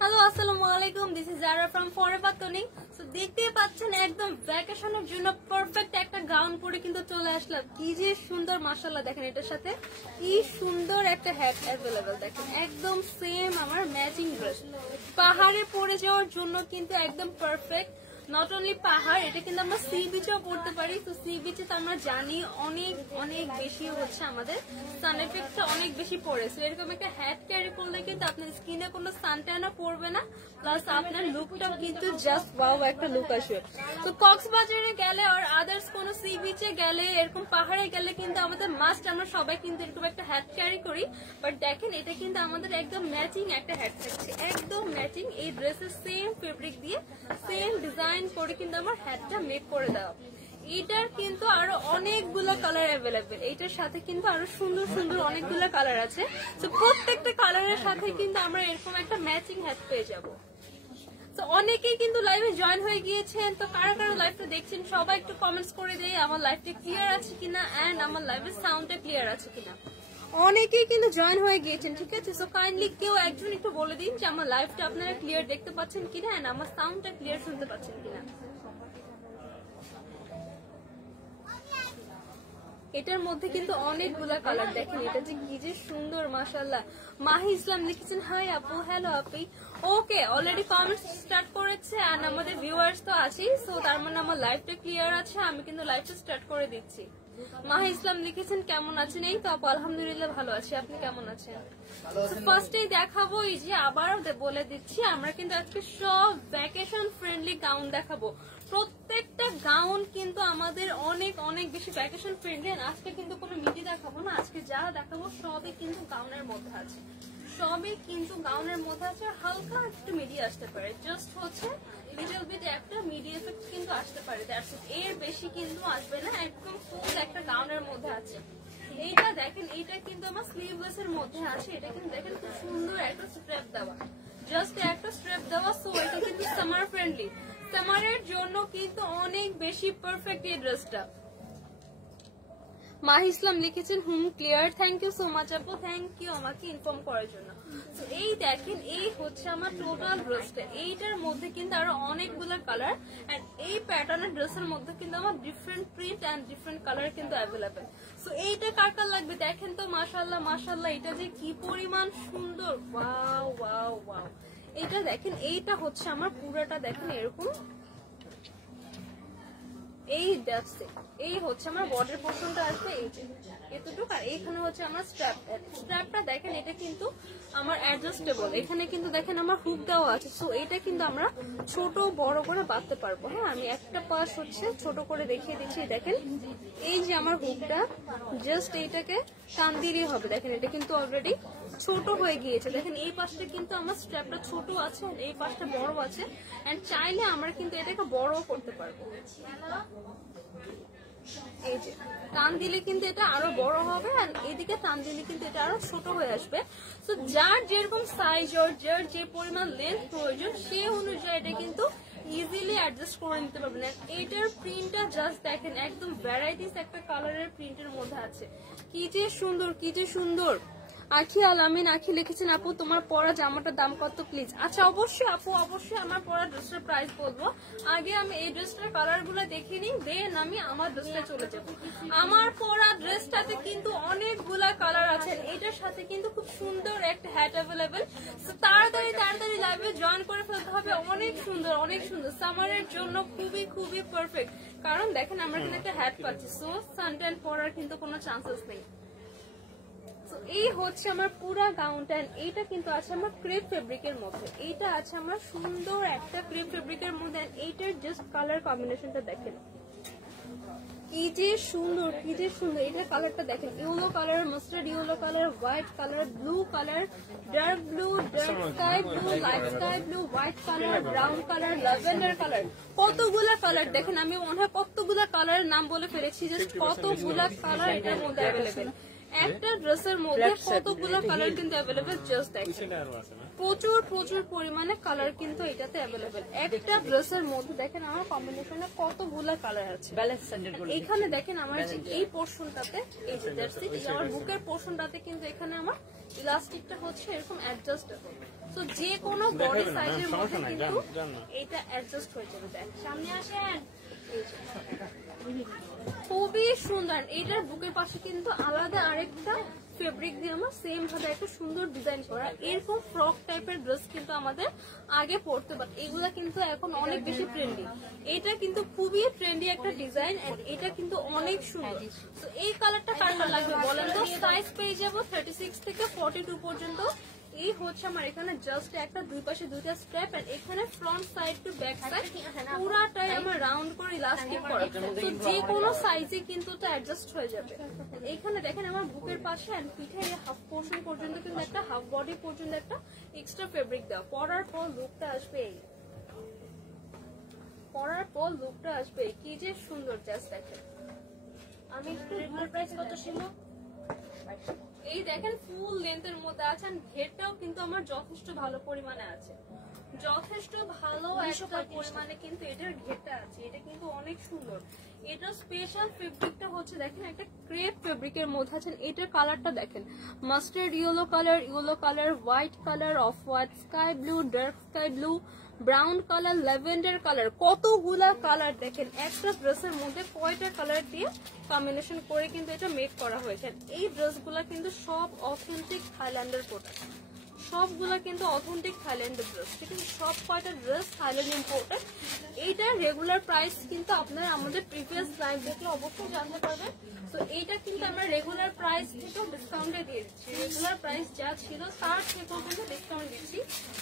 Hello আসসালামু আলাইকুম, this is Zara from Forever Toning. So দেখতেই পাচ্ছেন একদম ভ্যাকেশনের জন্য পারফেক্ট একটা গাউন পরে কিন্তু চলে আসলাম। কি যে সুন্দর, মাশাআল্লাহ দেখেন এটার সাথে কি সুন্দর একটা হ্যাট অ্যাভেলেবল, দেখেন একদম সেম আমার ম্যাচিং ড্রেস। পাহাড়ে পরে যাওয়ার জন্য কিন্তু একদম পারফেক্ট। নট অনলি পাহাড়, এটা কিন্তু আমরা সি বিচেও পড়তে পারি। তো সি বিচে তো আমরা জানি অনেক অনেক বেশি হচ্ছে আমাদের সান এফেক্টটা অনেক বেশি পড়ে। সো এরকম একটা হ্যাট ক্যারি করলে কিন্তু আপনার স্কিনে কোনো সানট্যানও পড়বে না, প্লাস আপনার লুকটাও কিন্তু জাস্ট ওয়াও একটা লুক আসবে। তো কক্সবাজারে গেলে আর আদার্স কোনো সি বিচে গেলে, এরকম পাহাড়ে গেলে কিন্তু আমাদের মাস্ট, আমরা সবাই কিন্তু এরকম একটা হ্যাট ক্যারি করি। বাট দেখেন এটা কিন্তু আমাদের একদম ম্যাচিং একটা হ্যাট থাকছে, একদম ম্যাচিং। এই ড্রেসের সেম ফেব্রিক দিয়ে সেম ডিজাইন করে কিন্তু আমার হ্যাটটা মেক করে দেওয়া। এটার কিন্তু আরো অনেকগুলো কালার অ্যাভেলেবেল, এটার সাথে কিন্তু আরো সুন্দর সুন্দর অনেকগুলো কালার আছে। তো প্রত্যেকটা কালারের সাথে কিন্তু আমরা এরকম একটা ম্যাচিং হ্যাট পেয়ে যাবো। তো অনেকেই কিন্তু লাইভে জয়েন হয়ে গিয়েছেন, তো কারা কারা লাইভটা দেখছেন সবাই একটু কমেন্টস করে দেয় আমার লাইভটা ক্লিয়ার আছে কিনা এন্ড আমার লাইভের সাউন্ডটা ক্লিয়ার আছে কিনা। অনেকেই কিন্তু জয়েন হয়ে গিয়েছেন, ঠিক আছে? সো কাইন্ডলি কেউ একজন একটু বলে দিন যে আমার লাইভটা আপনারা ক্লিয়ার দেখতে পাচ্ছেন কিনা এন্ড আমার সাউন্ডটা ক্লিয়ার শুনতে পাচ্ছেন কিনা। এটার মধ্যে কিন্তু অনেকগুলা কালার, দেখেন এটা যে কি যে সুন্দর, মাশাআল্লাহ। মাহি ইসলাম লিখেছেন হাই আপু, হ্যালো আপি। ওকে, অলরেডি কমেন্টস স্টার্ট করেছে এন্ড আমাদের ভিউয়ার্স তো আছেই, সো তার মানে আমার লাইভটা ক্লিয়ার আছে, আমি কিন্তু লাইভটা স্টার্ট করে দিচ্ছি। মাহি ইসলাম লিখেছেন কেমন আছেন? এই তো আপু আলহামদুলিল্লাহ ভালো আছি, আপনি কেমন আছেন? ফার্স্টেই দেখাবো, এই যে আবারও বলে দিচ্ছি, আমরা কিন্তু আজকে সব ভ্যাকেশন ফ্রেন্ডলি গাউন দেখাবো। প্রত্যেকটা গাউন কিন্তু আমাদের অনেক অনেক বেশি ভ্যাকেশন ফ্রেন্ডলি। আজকে কিন্তু কোনো মিডি দেখাবো না, আজকে যা দেখাবো সবই কিন্তু গাউনের মধ্যে আছে, সবই কিন্তু গাউনের মধ্যে আছে। হালকা একটু মিডি আসতে পারে, জাস্ট হচ্ছে লিটল বিট একটা মিডি এফেক্ট কিন্তু আসতে পারে, দ্যাটস ইট, এর বেশি কিন্তু আসবে না। একদম ফুল একটা গাউনের মধ্যে আছে। এইটা দেখেন, এইটা কিন্তু আমার স্লিভলেস এর মধ্যে আছে। এটা কিন্তু দেখেন খুব সুন্দর একটা স্ট্র্যাপ দেওয়া, জাস্ট একটা স্ট্র্যাপ দেওয়া। সো এটা কিন্তু সামার ফ্রেন্ডলি, সামারের জন্য কিন্তু অনেক বেশি পারফেক্ট এই ড্রেসটা। মাহি ইসলাম লিখেছেন clear, thank you so much আপু, থ্যাংক ইউ আমাকে ইনফর্ম করার জন্য। তো এই দেখেন, এই হচ্ছে আমার টোটাল ড্রেসটা। এইটার মধ্যে কিন্তু আরো অনেকগুলো কালার এন্ড এই প্যাটার্নের ড্রেসের মধ্যে কিন্তু আমার different print and different colour কিন্তু অ্যাভেলেবেল। সো এইটা কার কার লাগবে দেখেন তো, মাশাআল্লাহ মাশাআল্লাহ, এটা যে কি পরিমাণ সুন্দর, ওয়াও ওয়াও ওয়াও। এটা দেখেন, এইটা হচ্ছে আমার পুরাটা দেখেন এরকম, এই দেখছে, এই হচ্ছে আমার বডির পোর্শনটা আসবে এই যে এতটুকু, আর এইখানে হচ্ছে আমার স্ট্র্যাপটা দেখেন, এটা কিন্তু আমার অ্যাডজাস্টেবল। এখানে কিন্তু দেখেন আমার হুক দেওয়া আছে, সো এটা কিন্তু আমরা ছোট বড় করে বাঁধতে পারবো। হ্যাঁ, আমি একটা পাশ হচ্ছে ছোট করে দেখিয়ে দিচ্ছি। দেখেন এই যে আমার হুকটা, জাস্ট এইটাকে টান দিলেই হবে। দেখেন এটা কিন্তু অলরেডি ছোট হয়ে গিয়েছে। দেখেন এই পাশটা কিন্তু আমার স্ট্র্যাপটা ছোট আছে, এই পাশটা বড় আছে, এন্ড চাইলে আমরা কিন্তু এটাকে বড়ও করতে পারবো। এই যে টান দিলে কিন্তু এটা আরো বড় হবে, আর এইদিকে টান দিলে কিন্তু এটা আরো ছোট হয়ে আসবে। তো যার যেরকম সাইজ আর যার যে পরিমাণ লেন্থ প্রয়োজন সেই অনুযায়ী এটা কিন্তু ইজিলি অ্যাডজাস্ট করে নিতে পারবেন। এটার প্রিন্টটা জাস্ট দেখেন, একদম ভ্যারাইটিস একটা কালারের প্রিন্টের মধ্যে আছে। কি যে সুন্দর, কি যে সুন্দর। আখি আলামিন আখি লিখেছেন আপু তোমার পরা জামাটার দাম কত প্লিজ? আচ্ছা অবশ্যই আপু, অবশ্যই আমার পরা ড্রেসটার প্রাইস বলবো। আগে আমি এই ড্রেসটার কালার গুলো দেখে নিই, দেন আমি আমার ড্রেসটা চলে যাবো। আমার পরা ড্রেসটাতে কিন্তু অনেকগুলা কালার আছে, এটার সাথে কিন্তু খুব সুন্দর একটা হ্যাট অ্যাভেলেবেল। তাড়াতাড়ি তাড়াতাড়ি লাইভে জয়েন করে ফেলতে হবে। অনেক সুন্দর, অনেক সুন্দর, সামারের জন্য খুবই খুবই পারফেক্ট। কারণ দেখেন আমরা কিন্তু একটা হ্যাট পাচ্ছি, সো সানট্যান পরার কিন্তু কোনো চান্সেস নেই। এই হচ্ছে আমার পুরা গাউনটা, এইটা কিন্তু আছে আমার ক্রেপ ফেব্রিকের মধ্যে, এইটা আছে আমার সুন্দর একটা ক্রেপ ফেব্রিকের মধ্যে। এইটার জাস্ট কালার কম্বিনেশনটা দেখেন কি যে সুন্দর, কি যে সুন্দর। এটা কালারটা দেখেন, yellow colour, mustard yellow colour, white colour, blue colour, dark blue, dark sky blue, light sky blue, white colour, brown colour, lavender colour, কতগুলা কালার দেখেন। আমি মনে হয় কতগুলা কালারের নাম বলে ফেলেছি, জাস্ট কতগুলা কালার এটার মধ্যে অ্যাভেলেবেল। একটা ড্রেসের মধ্যে কতগুলো কালার কিন্তু অ্যাভেলেবেল, জাস্ট দেখেন প্রচুর প্রচুর পরিমাণে কালার কিন্তু এটাতে অ্যাভেলেবেল। একটা ড্রেসের মধ্যে দেখেন আমার কম্বিনেশনে কতগুলো কালার আছে। এখানে দেখেন আমার এই পোর্শনটাতে, এই যে আমার বুকের পোর্শনটাতে কিন্তু এখানে আমার ইলাস্টিকটা হচ্ছে এরকম অ্যাডজাস্টেবল। তো যে কোনো বডি সাইজের মধ্যে কিন্তু এটা অ্যাডজাস্ট হয়ে যাবে। দেখ সামনে আসেন, খুবই সুন্দর। এটার বুকের পাশে কিন্তু আলাদা আরেকটা ফেব্রিক দিয়ে আমার সেম ভাবে একটা সুন্দর ডিজাইন করা। এরকম ফ্রক টাইপের ড্রেস কিন্তু আমাদের আগে পড়তে, বাট এগুলা কিন্তু এখন অনেক বেশি ট্রেন্ডি। এটা কিন্তু খুবই ট্রেন্ডি একটা ডিজাইন, এটা কিন্তু অনেক সুন্দর। তো এই কালারটা কার লাগবে বলেন তো? সাইজ পেয়ে যাবো 36 থেকে 42 পর্যন্ত। এই হচ্ছে আমার এখানে জাস্ট একটা দুই পাশে দুইটা স্ট্র্যাপ, আর এখানে front side to back side পুরাটাই আমার রাউন্ড করে ইলাস্টিক করা। তো যে কোনো সাইজে কিন্তু এটা অ্যাডজাস্ট হয়ে যাবে। এখানে দেখেন আমার বুকের পাশে আর পিঠে হাফ পোর্শন পর্যন্ত কিন্তু একটা হাফ বডি পর্যন্ত একটা এক্সট্রা ফেব্রিক দেওয়া। পরার পর লুকটা আসবে এই, পরার পর লুকটা আসবে কি যে সুন্দর। জাস্ট দেখেন, আমি একটু রেগুলার প্রাইস কত ছিল এই দেখেন ফুল লেন্থের মধ্যে আছে, আর ঘেরটাও কিন্তু আমার যথেষ্ট ভালো পরিমাণে আছে, যথেষ্ট ভালো একটা পরিমাণে কিন্তু এটার ঘেরটা আছে। এটা কিন্তু অনেক সুন্দর। এটা স্পেশাল ফেব্রিকটা হচ্ছে দেখেন একটা ক্রেপ ফেব্রিকের মধ্যে আছেন। এটার কালারটা দেখেন mustard yellow colour, white colour, off white, sky blue, dark sky blue, brown colour, lavender colour, কতগুলা কালার দেখেন একটা ড্রেসের মধ্যে কয়টা কালার দিয়ে কম্বিনেশন করে কিন্তু এটা মেক করা হয়েছে। এই ড্রেসগুলা কিন্তু সব অথেন্টিক থাইল্যান্ডের প্রোডাক্ট, সবগুলা কিন্তু অথেন্টিক থাইল্যান্ডের ড্রেস, ঠিক আছে? সব কয়টা ড্রেস থাইল্যান্ড ইম্পোর্টেড। এইটার রেগুলার প্রাইস কিন্তু আপনারা আমাদের প্রিভিয়াস লাইভ দেখলে অবশ্যই জানতে পারবেন। তো এইটা কিন্তু আমরা রেগুলার প্রাইস থেকেও ডিসকাউন্টে দিয়ে দিচ্ছি। রেগুলার প্রাইস যা ছিল তার থেকেও কিন্তু ডিসকাউন্ট দিচ্ছি।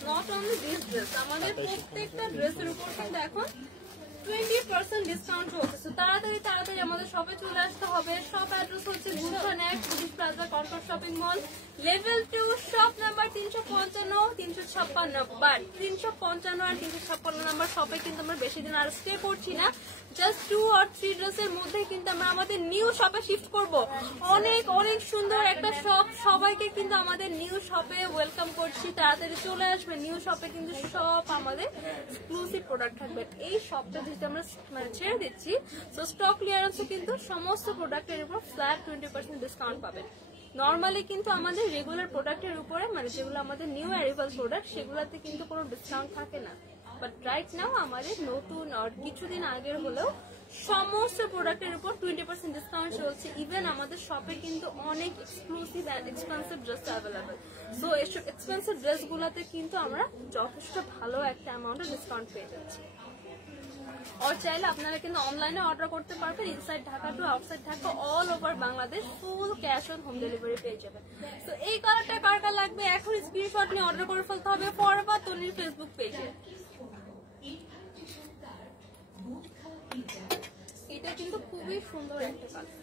নট অনলি দিস ড্রেস, আমাদের প্রত্যেকটা ড্রেসের উপর কিন্তু এখন 20% ডিসকাউন্ট চলছে। তাড়াতাড়ি আমাদের শপে চলে আসতে হবে। শপ অ্যাড্রেস হচ্ছে Gulshan 1 police plaza Concord shopping mall, level 2, shop number 355, 356। But 355 আর 356 নাম্বার শপে কিন্তু আমরা বেশি দিন আর স্টে করছি না। জাস্ট 2 or 3 ড্রেসের মধ্যে কিন্তু আমরা আমাদের নিউ শপে শিফট করব। অনেক অনেক সুন্দর একটা শপ, সবাইকে কিন্তু আমাদের নিউ শপে ওয়েলকাম করছি। তাড়াতাড়ি চলে আসবে নিউ শপে, কিন্তু সব আমাদের এক্সক্লুসিভ প্রোডাক্ট থাকবে। এই শপটা যেটা আমরা ছেড়ে দিচ্ছি, সো স্টক ক্লিয়ারেন্সে কিন্তু সমস্ত প্রোডাক্টের উপর ফ্ল্যাট 20% ডিসকাউন্ট পাবেন। নর্মালি কিন্তু আমাদের রেগুলার প্রোডাক্টের উপরে, মানে যেগুলো আমাদের নিউ অ্যারাইভাল প্রোডাক্ট, সেগুলোতে কিন্তু কোনো ডিসকাউন্ট থাকে না। বাট রাইট নাও আমাদের নতুন আর কিছুদিন আগের হলেও সমস্ত প্রোডাক্টের উপর 20% ডিসকাউন্ট চলছে। ইভেন আমাদের শপে কিন্তু অনেক exclusive and expensive dress available. So এইসব এক্সপেন্সিভ ড্রেসগুলোতে কিন্তু আমরা যথেষ্ট ভালো একটা অ্যামাউন্টে ডিসকাউন্ট পেয়ে যাচ্ছি। আর চাইলে আপনারা কিন্তু অনলাইনে অর্ডার করতে পারবেন। Inside Dhaka to outside Dhaka all over Bangladesh full cash on home delivery পেয়ে যাবেন। তো এই কালারটা কার কার লাগবে এখন স্ক্রিনশট নিয়ে অর্ডার করে ফেলতে হবে ফরবা তনির ফেসবুক পেজে। এটা কিন্তু খুবই সুন্দর একটা কালার।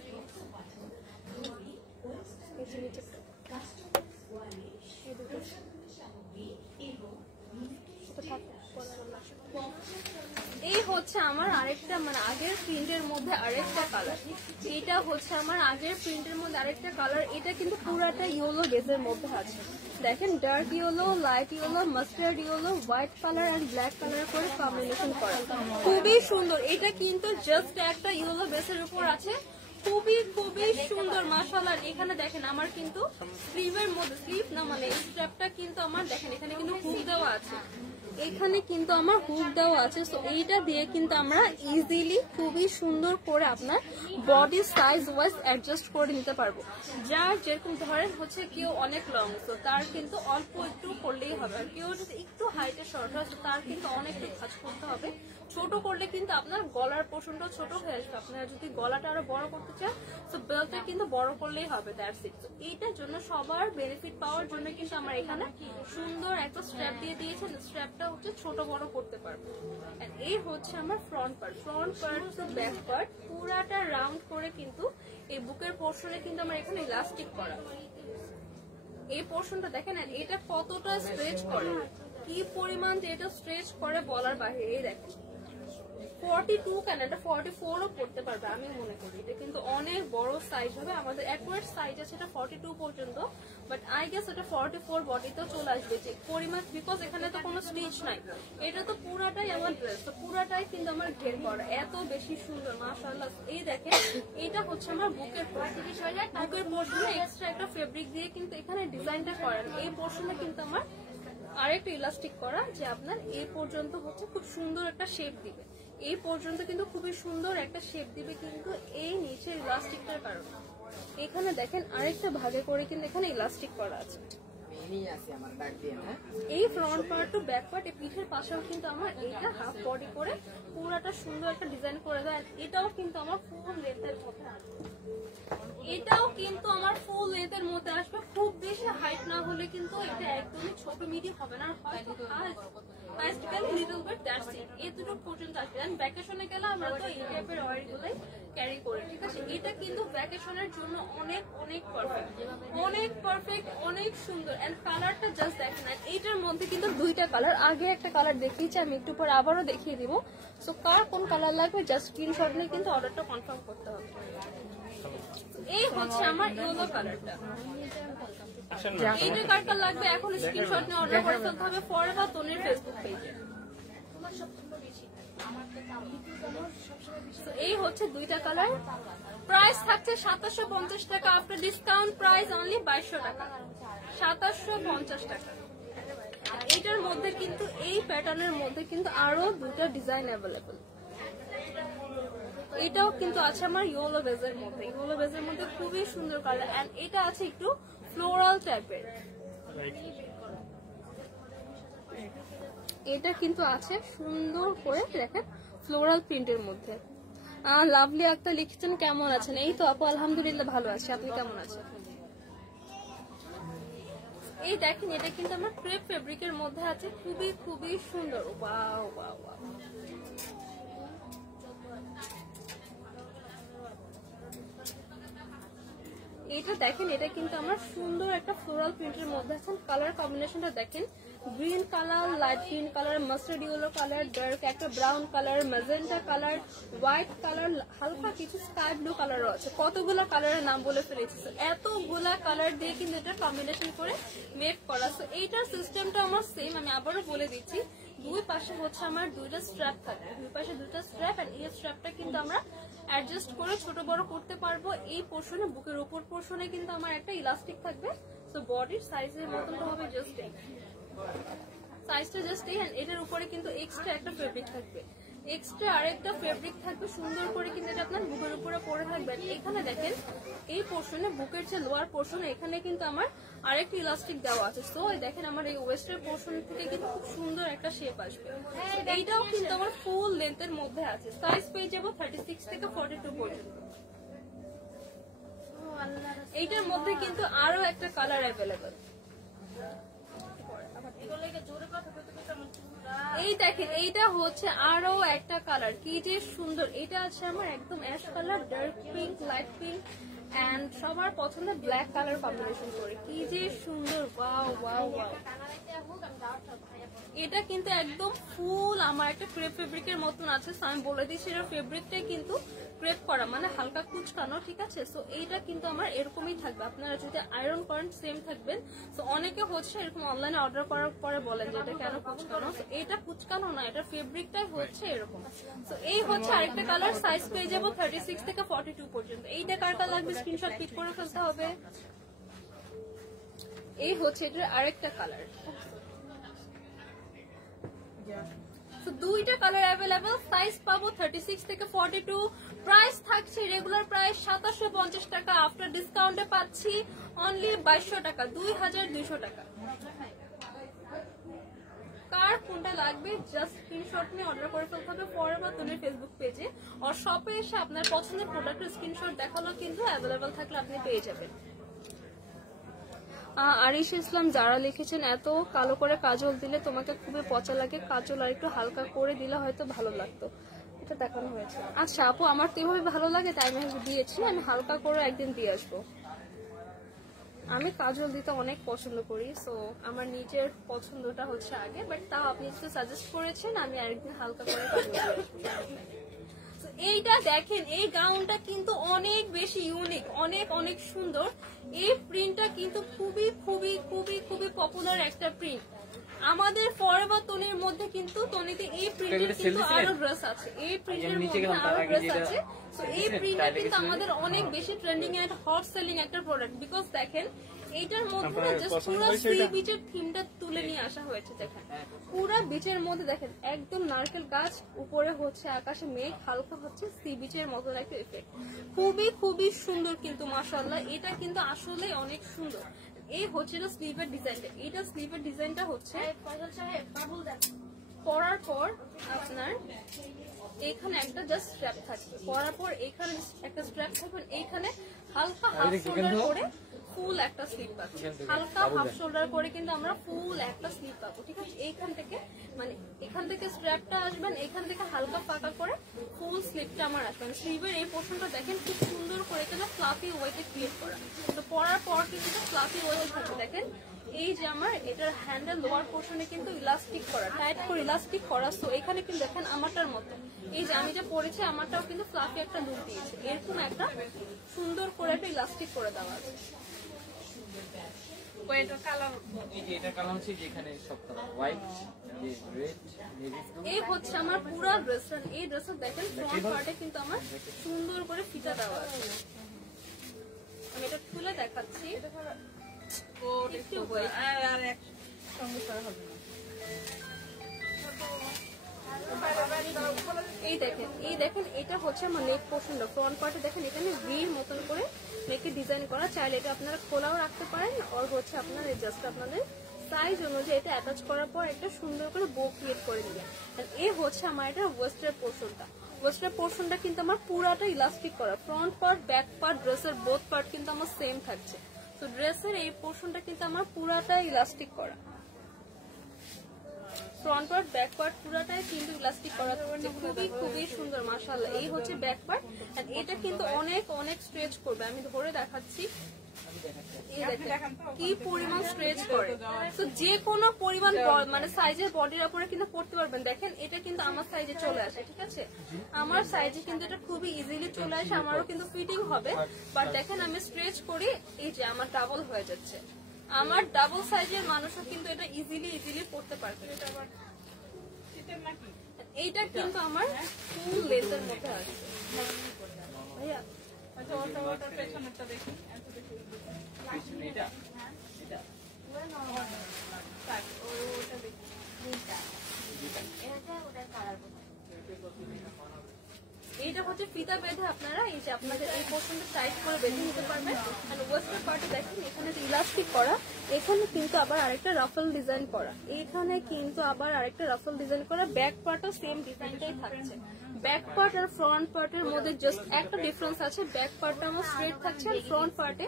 এই হচ্ছে আমার আরেকটা, মানে আগের প্রিন্টের মধ্যে আরেকটা কালার। এটা হচ্ছে আমার আগের প্রিন্টের মধ্যে আরেকটা কালার। এটা কিন্তু পুরাটা ইয়েলো বেসের মধ্যে আছে। দেখেন dark yellow, light yellow, mustard yellow, white colour and black colour করে কম্বিনেশন করা, খুবই সুন্দর। এটা কিন্তু জাস্ট একটা ইয়েলো বেসের উপর আছে, খুবই খুবই সুন্দর মাশাআল্লাহ। এখানে দেখেন আমার কিন্তু স্লিভের মধ্যে, স্লিভ না মানে স্ট্র্যাপটা কিন্তু আমার দেখেন এখানে কিন্তু হুক দেওয়া আছে, এখানে কিন্তু আমার হুক দেওয়া আছে। সো এইটা দিয়ে কিন্তু আমরা ইজিলি খুবই সুন্দর করে আপনার বডি সাইজ ওয়াইজ অ্যাডজাস্ট করে নিতে পারবো। যার যেরকম ধরেন হচ্ছে কেউ অনেক লং, তো তার কিন্তু অল্প একটু করলেই হবে। আর কেউ যদি একটু হাইটে শর্ট হয় তার কিন্তু অনেকটা কাজ করতে হবে। ছোট করলে কিন্তু আপনার গলার পোর্শনটা ছোট হয়ে আসবে। আপনারা যদি গলাটা আরো বড় করতে চান তো বেল্টটা কিন্তু বড় করলেই হবে, দ্যাটস ইট। তো এইটার জন্য সবার বেনিফিট পাওয়ার জন্য কিন্তু আমার এখানে সুন্দর একটা স্ট্র্যাপ দিয়ে দিয়েছেন। স্ট্র্যাপটা হচ্ছে ছোট বড় করতে পারবো। এই হচ্ছে আমার front part to back part পুরাটা রাউন্ড করে কিন্তু এই বুকের পোর্শনে কিন্তু আমার এখানে ইলাস্টিক করা। এই পোর্শনটা দেখেন এটা কতটা স্ট্রেচ করে, কি পরিমাণ যে এটা স্ট্রেচ করে বলার বাইরে। এই দেখেন 42 কেন এটা 44ও করতে পারবে আমি মনে করি। এটা কিন্তু অনেক বড় সাইজ হবে। আমাদের অ্যাকুরেট সাইজ আছে এটা 42 পর্যন্ত, বাট আই গেস এটা 44 বডিতেও চলে আসবে যে পরিমাণ, বিকজ এখানে তো কোনো স্টিচ নাই। এটা তো পুরাটাই আমার ড্রেস, তো পুরাটাই কিন্তু আমার ঘের করা, এত বেশি সুন্দর মাশাআল্লাহ। এই দেখেন এটা হচ্ছে আমার বুকের পোর্শন, বুকের পোর্শনে এক্সট্রা একটা ফেব্রিক দিয়ে কিন্তু এখানে ডিজাইনটা করেন। এই পোর্শনে কিন্তু আমার আরেকটা ইলাস্টিক করা, যে আপনার এই পর্যন্ত হচ্ছে খুব সুন্দর একটা শেপ দিবে, এই পর্যন্ত কিন্তু খুবই সুন্দর একটা শেপ দিবে কিন্তু এই নিচের ইলাস্টিকটার কারণে। এখানে দেখেন আরেকটা ভাগে করে কিন্তু এখানে ইলাস্টিক করা আছে। এই front part to back part এই পিঠের পাশেও কিন্তু আমার এইটা হাফ বডি করে পুরাটা সুন্দর একটা ডিজাইন করে দেয়। এটাও কিন্তু আমার ফুল লেন্থের মধ্যে আসবে, এটাও কিন্তু আমার ফুল লেন্থের মধ্যে আসবে। খুব বেশি হাইট না হলে কিন্তু এটা একদমই ছোট মিডিয়াম হবে না, হয়তো লিটল বিট দ্যাটস ইট, এই দুটো পর্যন্ত আসবে। এন্ড ভ্যাকেশনে গেলে আমরা তো এই টাইপের অয়েলগুলোই ক্যারি করি, ঠিক আছে। এটা কিন্তু ভ্যাকেশনের জন্য অনেক অনেক পারফেক্ট, অনেক পারফেক্ট, অনেক সুন্দর। এন্ড কালারটা জাস্ট দেখেন, এইটার মধ্যে কিন্তু দুইটা কালার, আগে একটা কালার দেখিয়েছি, আমি একটু পর আবারও দেখিয়ে দিব। সো কার কোন কালার লাগবে জাস্ট স্ক্রিনশট নিয়ে কিন্তু অর্ডারটা কনফার্ম করতে হবে। এই হচ্ছে আমার ইয়েলো কালারটা, এইটা কার কার লাগবে এখন স্ক্রিনশট নিয়ে অর্ডার করে ফেলতে হবে ফরএভার তনির ফেসবুক পেজে। এই হচ্ছে দুইটা কালার, প্রাইস থাকছে 2750 টাকা, আফটার ডিসকাউন্ট প্রাইস অনলি 2200 টাকা, 2750 টাকা। এটার মধ্যে কিন্তু এই প্যাটার্নের মধ্যে কিন্তু আরো দুটো ডিজাইন অ্যাভেলেবল। এটাও কিন্তু আছে আমার ইয়েলো বেজের মধ্যে, ইয়েলো বেজের মধ্যে খুবই সুন্দর কালার। এন্ড এটা আছে একটু ফ্লোরাল টাইপের, এটা কিন্তু আছে সুন্দর করে দেখেন ফ্লোরাল প্রিন্টের মধ্যে। লাভলি একটা লিখছেন কেমন আছেন? এই তো আপু আলহামদুলিল্লাহ ভালো আছি, আপনি কেমন আছেন? এই দেখেন এটা কিন্তু আমার ক্রেপ ফেব্রিকের মধ্যে আছে, খুবই খুবই সুন্দর। ওয়াও ওয়াও ওয়াও, এটা দেখেন এটা কিন্তু আমার সুন্দর একটা ফ্লোরাল প্রিন্টের মধ্যে আছে। কালার কম্বিনেশনটা দেখেন, green colour, light green colour, mustard yellow colour, dark একটা brown colour, magenta colour, white colour, হালকা কিছু স্কাই ব্লু কালারও আছে। কতগুলো কালারের নাম বলে ফেলেছি, এতগুলা কালার দিয়ে কিন্তু এটা কম্বিনেশন করে মেক করা। সো এইটার সিস্টেমটা আমার সেম, আমি আবারও বলে দিচ্ছি। দুই পাশে হচ্ছে আমার দুইটা স্ট্র্যাপ থাকবে, দুই পাশে দুইটা স্ট্র্যাপ, এন্ড এই স্ট্র্যাপটা কিন্তু আমরা অ্যাডজাস্ট করে ছোট বড় করতে পারবো। এই পোর্শনে, বুকের উপর পোর্শনে কিন্তু আমার একটা ইলাস্টিক থাকবে। সো বডির সাইজের মতন হবে, জাস্ট সাইজটা জাস্ট এই। এটার উপরে কিন্তু এক্সট্রা একটা ফেব্রিক থাকবে, এক্সট্রা আরেকটা ফেব্রিক থাকবে সুন্দর করে কিন্তু এটা আপনার বুকের উপরে পরে থাকবে। এখানে দেখেন এই পোর্শনে, বুকের যে লোয়ার পোর্শন, এখানে কিন্তু আমার আরেকটা ইলাস্টিক দেওয়া আছে। সো দেখেন আমার এই ওয়েস্টের পোর্শন থেকে কিন্তু খুব সুন্দর একটা শেপ আসবে। এইটাও কিন্তু আমার ফুল লেন্থের মধ্যে আছে, সাইজ পেয়ে যাবো 36 থেকে 42 পর্যন্ত। এইটার মধ্যে কিন্তু আরো একটা কালার অ্যাভেলেবল। এই দেখেন এইটা হচ্ছে আরো একটা কালার, কি যে সুন্দর। এটা আছে আমার একদম ash colour, dark pink, light pink, and সবার পছন্দের ব্ল্যাক কালার কম্বিনেশন করে, কি যে সুন্দর। ওয়াও ওয়াও ওয়াও, এটা কিন্তু একদম ফুল আমার একটা ক্রেপ ফেব্রিকের মতন আছে। আমি বলে দিচ্ছি এর ফেব্রিকটাই কিন্তু ক্রেপ করা, মানে হালকা কুচকানো, ঠিক আছে। সো এইটা কিন্তু আমার এরকমই থাকবে, আপনারা যদি আয়রন করেন সেম থাকবেন। সো অনেকে হচ্ছে এরকম অনলাইনে অর্ডার করার পরে বলেন যে এটা কেন কুচকানো, এটা কুচকানো না, এটা ফেব্রিকটাই হচ্ছে এরকম। সো এই হচ্ছে আরেকটা কালার, সাইজ পেয়ে যাবো 36 থেকে 42 পর্যন্ত। এইটা কার কার লাগবে স্ক্রিনশট পিক করে ফেলতে হবে। এই হচ্ছে এটার আরেকটা কালার। দুইটা কালার অ্যাভেলেবল, সাইজ পাবো 36 থেকে 42, প্রাইস থাকছে রেগুলার প্রাইস 2750 টাকা, আফটার ডিসকাউন্টে পাচ্ছি অনলি 2200 টাকা, 2200 টাকা। কার কোনটা লাগবে জাস্ট স্ক্রিনশট নিয়ে অর্ডার করে ফেলতে হবে ফরএভার তনির ফেসবুক পেজে, আর শপে এসে আপনার পছন্দের প্রোডাক্টের স্ক্রিনশট দেখালো কিন্তু অ্যাভেলেবল থাকলে আপনি পেয়ে যাবেন। আরিশ ইসলাম যারা লিখেছেন, এত কালো করে কাজল দিলে তোমাকে খুবই পচা লাগে, কাজল আর একটু হালকা করে দিলে হয়তো ভালো লাগতো, এটা দেখানো হয়েছে। আচ্ছা আপু, আমার তো এভাবে ভালো লাগে তাই আমি দিয়েছি, আমি হালকা করে একদিন দিয়ে আসবো। আমি কাজল দিতে অনেক পছন্দ করি, সো আমার নিজের পছন্দটা হচ্ছে আগে, বাট তাও আপনি একটু সাজেস্ট করেছেন, আমি আরেকদিন হালকা করে কাজল দিয়ে আসবো। এইটা দেখেন, এই গাউনটা কিন্তু অনেক বেশি ইউনিক, অনেক অনেক সুন্দর। এই প্রিন্টটা কিন্তু খুবই খুবই খুবই খুবই পপুলার একটা প্রিন্ট আমাদের ফরএভার তনির মধ্যে। কিন্তু তনিতে এই প্রিন্টের কিন্তু আরো ড্রেস আছে, এই প্রিন্টের মধ্যে আরো ড্রেস আছে। সো এই প্রিন্টটা কিন্তু আমাদের অনেক বেশি ট্রেন্ডিং এন্ড হট সেলিং একটা প্রোডাক্ট, বিকজ দেখেন এইটার মধ্যে জাস্ট পুরো সি বিচের থিমটা তুলে নিয়ে আসা হয়েছে। দেখেন পুরা বিচের মধ্যে দেখেন একদম নারকেল গাছ, উপরে হচ্ছে আকাশে মেঘ, হালকা হচ্ছে সি বিচের মতো একটা এফেক্ট। খুবই খুবই সুন্দর কিন্তু মাশাআল্লাহ, এটা কিন্তু আসলে অনেক সুন্দর। এই হচ্ছে স্লিভের ডিজাইনটা, এটা স্লিভের ডিজাইনটা হচ্ছে পরার পর আপনার এখানে একটা জাস্ট স্ট্র্যাপ থাকবে, পরার পর এখানে একটা স্ট্র্যাপ থাকবে, এইখানে হালকা হাফ শোল্ডার করে ফুল একটা স্লিভ পাবো, হালকা হাফ শোল্ডার করে কিন্তু আমরা ফুল একটা স্লিভ পাবো, ঠিক আছে। এইখান থেকে মানে এখান থেকে স্ট্র্যাপটা আসবেন, এখান থেকে হালকা ফাঁকা করে ফুল স্লিভটা আমার আসবেন। স্লিভের এই পোর্শনটা দেখেন খুব সুন্দর করে এটা ফ্লাফি ওয়েতে ক্রিয়েট করা, তো পরার পর কিন্তু ফ্লাফি ওয়েতে থাকবে। দেখেন এই যে আমার এটার হ্যান্ডেল লোয়ার পোর্শনে কিন্তু ইলাস্টিক করা, টাইট করে ইলাস্টিক করা। তো এখানে কিন্তু দেখেন আমারটার মতো এই যে আমি যে পরেছি আমারটাও কিন্তু ফ্লাফি একটা লুক দিয়েছে, এরকম একটা সুন্দর করে একটা ইলাস্টিক করে দেওয়া আছে। এই হচ্ছে আমার পুরো ড্রেসটা, এই ড্রেসটা দেখেন ফ্রন্ট পার্টে কিন্তু আমার সুন্দর করে ফিতা দেওয়া আছে। আমি এটা খুলে দেখাচ্ছি, এই দেখেন এটা হচ্ছে আমার নেক পোর্শনটা, ফ্রন্ট পার্টে দেখেন এখানে ভির মতন করে নেকে ডিজাইন করা, চাইলে এটা আপনারা খোলাও রাখতে পারেন, আর হচ্ছে আপনারা জাস্ট আপনাদের সাইজ অনুযায়ী এটা অ্যাটাচ করার পর একটা সুন্দর করে বো ক্রিয়েট করে দিবেন। এই হচ্ছে আমার এটা ওয়েস্টের পোর্শনটা, ওয়েস্টের পোর্শনটা কিন্তু আমার পুরাটা ইলাস্টিক করা, ফ্রন্ট পার্ট ব্যাক পার্ট ড্রেসের বোথ পার্ট কিন্তু আমার সেম থাকছে। তো ড্রেসের এই পোর্শনটা কিন্তু আমার পুরাটা ইলাস্টিক করা, ফ্রন্ট পার্ট ব্যাক পার্ট পুরাটাই কিন্তু ইলাস্টিক করা, খুবই খুবই সুন্দর মাশাআল্লাহ। এই হচ্ছে ব্যাক পার্ট, এটা কিন্তু অনেক অনেক স্ট্রেচ করবে, আমি ধরে দেখাচ্ছি কি পরিমাণ স্ট্রেচ করে। তো যে কোনো পরিমাণ মানে সাইজের বডির উপরে কিন্তু পড়তে পারবেন। দেখেন এটা কিন্তু আমার সাইজে চলে আসে, ঠিক আছে, আমার সাইজে কিন্তু এটা খুবই ইজিলি চলে আসে, আমারও কিন্তু ফিটিং হবে। বাট দেখেন আমি স্ট্রেচ করি, এই যে আমার ডাবল হয়ে যাচ্ছে, আমার ডাবল সাইজের মানুষও কিন্তু এটা ইজিলি পড়তে পারবে। এইটা কিন্তু আমার ফুল লেন্থের মধ্যে আছে ভাইয়া। এইটা হচ্ছে ফিতা বেঁধে আপনারা এই যে আপনাদের এই পোর্শনটা টাইট করে বেঁধে নিতে পারবেন। আর ওয়েস্টার পার্টে দেখেন এখানে ইলাস্টিক করা, এখানে কিন্তু আবার আরেকটা রাফল ডিজাইন করা, এখানে কিন্তু আবার আরেকটা রাফল ডিজাইন করা, ব্যাক পার্টও সেম ডিজাইনটাই থাকছে। ব্যাক পার্ট আর ফ্রন্ট পার্টের মধ্যে জাস্ট একটা ডিফারেন্স আছে, ব্যাক পার্টটা আমার স্ট্রেট থাকছে আর ফ্রন্ট পার্টে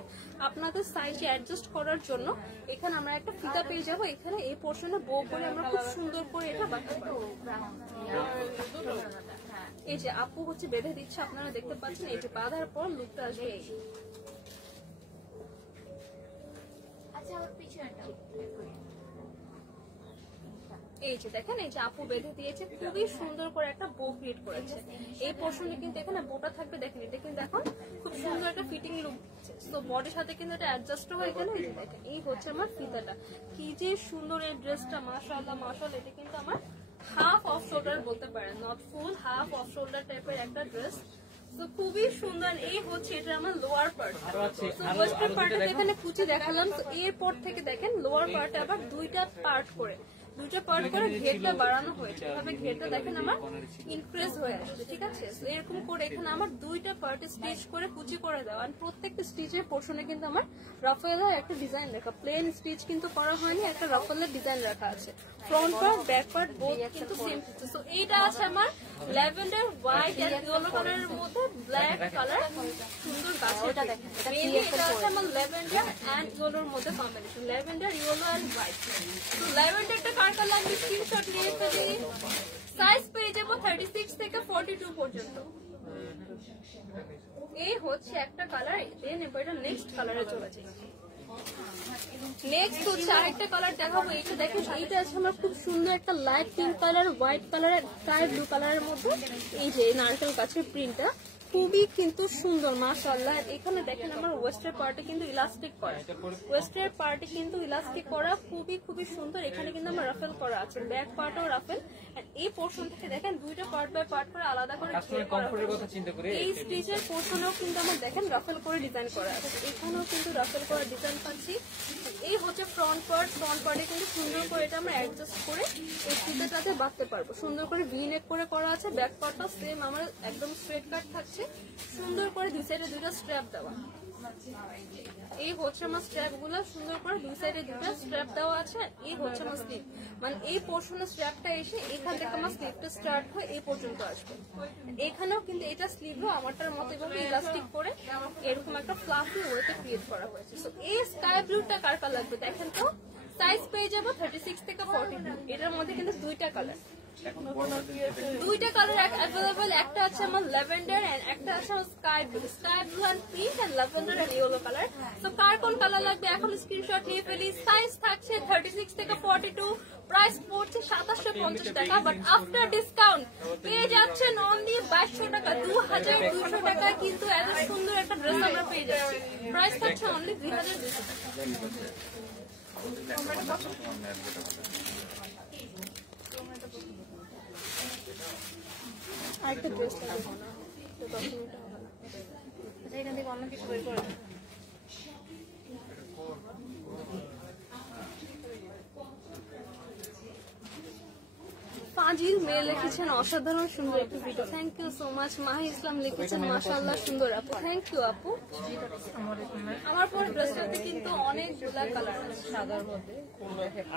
আপনাদের সাইজে অ্যাডজাস্ট করার জন্য এখানে আমরা একটা ফিতা পেয়ে যাবো, এখানে এই পোর্শনে বো করে আমরা খুব সুন্দর করে এটা বাঁধতে পারবো। এই যে আপু হচ্ছে বেঁধে দিচ্ছে, আপনারা দেখতে পাচ্ছেন, এই যে বাঁধার পর লুকটা আসবে এই। এই যে দেখেন এই যে আপু বেঁধে দিয়েছে, খুবই সুন্দর করে একটা বো ক্রিয়েট করেছে। এই পোর্শনে কিন্তু এখানে বোটা থাকবে, দেখেন এটা কিন্তু এখন খুব সুন্দর একটা ফিটিং লুক দিচ্ছে। তো বডির সাথে কিন্তু এটা অ্যাডজাস্ট হয়ে গেল। এই যে দেখেন এই হচ্ছে আমার ফিতাটা, কি যে সুন্দর এই ড্রেসটা, মাশাআল্লাহ মাশাআল্লাহ। এটা কিন্তু আমার হাফ অফ শোল্ডার বলতে পারেন, not full, half off shoulder টাইপের একটা ড্রেস। তো খুবই সুন্দর। এই হচ্ছে এটা আমার লোয়ার পার্ট, তো ওয়েস্টার্ন পার্টে এখানে কুচি দেখালাম। তো এরপর থেকে দেখেন লোয়ার পার্টে আবার দুইটা পার্ট করে ঘেরটা বাড়ানো হয়েছে, এভাবে ঘেরটা দেখেন আমার ইনক্রিজ হয়ে আসছে, ঠিক আছে। এরকম করে এখানে আমার দুইটা পার্টে স্টিচ করে কুচি করে দেওয়া, আর প্রত্যেকটা স্টিচের পোর্শনে কিন্তু আমার রাফেলের একটা ডিজাইন রাখা, প্লেন স্টিচ কিন্তু করা হয়নি, একটা রাফেলের ডিজাইন রাখা আছে। Front part back part both কিন্তু সেম। তো এইটা আছে আমার ল্যাভেন্ডার হোয়াইট এন্ড ইয়েলো কালারের মধ্যে ব্ল্যাক কালার, সুন্দর গাছেটা দেখেন। এটা আছে আমার ল্যাভেন্ডার এন্ড ইয়েলোর মধ্যে combination, lavender yellow and white. তো ল্যাভেন্ডারটা কার কার লাগবে স্ক্রিনশট নিয়ে ফেলি। সাইজ পেয়ে যাবো 36 থেকে 42 পর্যন্ত। এই হচ্ছে একটা কালার, দেন এবারে নেক্সট কালারে চলে যাই। নেক্সট হচ্ছে আরেকটা কালার দেখাবো, এটা দেখেন এইটা আছে আমার খুব সুন্দর একটা light pink colour, white colour, sky blue কালারের মধ্যে এই যে নারকেল গাছের প্রিন্টটা, খুবই কিন্তু সুন্দর মাশাআল্লাহ। এখানে দেখেন আমার ওয়েস্টের পার্টে কিন্তু ইলাস্টিক করা, ওয়েস্টের পার্টে কিন্তু ইলাস্টিক করা খুবই খুবই সুন্দর। এখানে কিন্তু আমার রাফেল করা আছে, ব্যাক পার্টও রাফেল। এই পোর্শন থেকে দেখেন দুইটা পার্ট বাই পার্ট করে আলাদা করে এই স্টিচের পোর্শনেও কিন্তু আমার দেখেন রাফেল করে ডিজাইন করা আছে, এখানেও কিন্তু রাফেল করা ডিজাইন পাচ্ছি। এই হচ্ছে ফ্রন্ট পার্ট, ফ্রন্ট পার্টে কিন্তু সুন্দর করে এটা আমরা অ্যাডজাস্ট করে এই ফিতাটাতে বাঁধতে পারবো। সুন্দর করে ভি নেক করে করা আছে, ব্যাক পার্টটাও সেম আমার একদম স্ট্রেট কাট থাকছে, সুন্দর করে দুই সাইডে দুইটা স্ট্র্যাপ দেওয়া। এই হচ্ছে আমার স্ট্র্যাপ গুলো, সুন্দর করে দুই সাইডে দুটো স্ট্র্যাপ দেওয়া আছে। এই হচ্ছে আমার স্লিভ, মানে এই পোর্শনের স্ট্র্যাপটা এসে এখান থেকে আমার স্লিভটা স্টার্ট হয় এই পর্যন্ত আসবে। এখানেও কিন্তু এটা স্লিভও আমারটার মতো এভাবে ইলাস্টিক করে এরকম একটা ফ্লাফি ওয়েতে ক্রিয়েট করা হয়েছে। সো এই স্কাই ব্লুটা কার কার লাগবে দেখেন তো, সাইজ পেয়ে যাবো 36 থেকে 42। এটার মধ্যে কিন্তু দুইটা কালার, দুইটা কালার অ্যাভেলেবল। একটা আছে আমার ল্যাভেন্ডার এন্ড একটা আছে আমার sky blue and pink and lavender and yellow colour. তো কার কোন কালার লাগবে এখন স্ক্রিনশট নিয়ে ফেলি। সাইজ থাকছে 36 থেকে 42, প্রাইস পড়ছে 2750 টাকা। বাট আফটার ডিসকাউন্ট পেয়ে যাচ্ছেন অনলি 2200 টাকা, 2200 টাকা কিন্তু এত সুন্দর একটা ড্রেস আমরা পেয়ে যাচ্ছি। প্রাইস থাকছে অনলি 2200 টাকা। আরেকটা ড্রেস লাগবে না, তো 10 মিনিট হবে না। আচ্ছা এখান থেকে অন্য কিছু বের করে ফাজিল মেয়ে লিখেছেন অসাধারণ সুন্দর একটি video, thank you so much. Mahi Islam লিখেছেন মাশাআল্লাহ সুন্দর আপু, থ্যাংক ইউ আপু। আমার পর ড্রেসটাতে কিন্তু অনেকগুলা কালার আছে সাদার মধ্যে।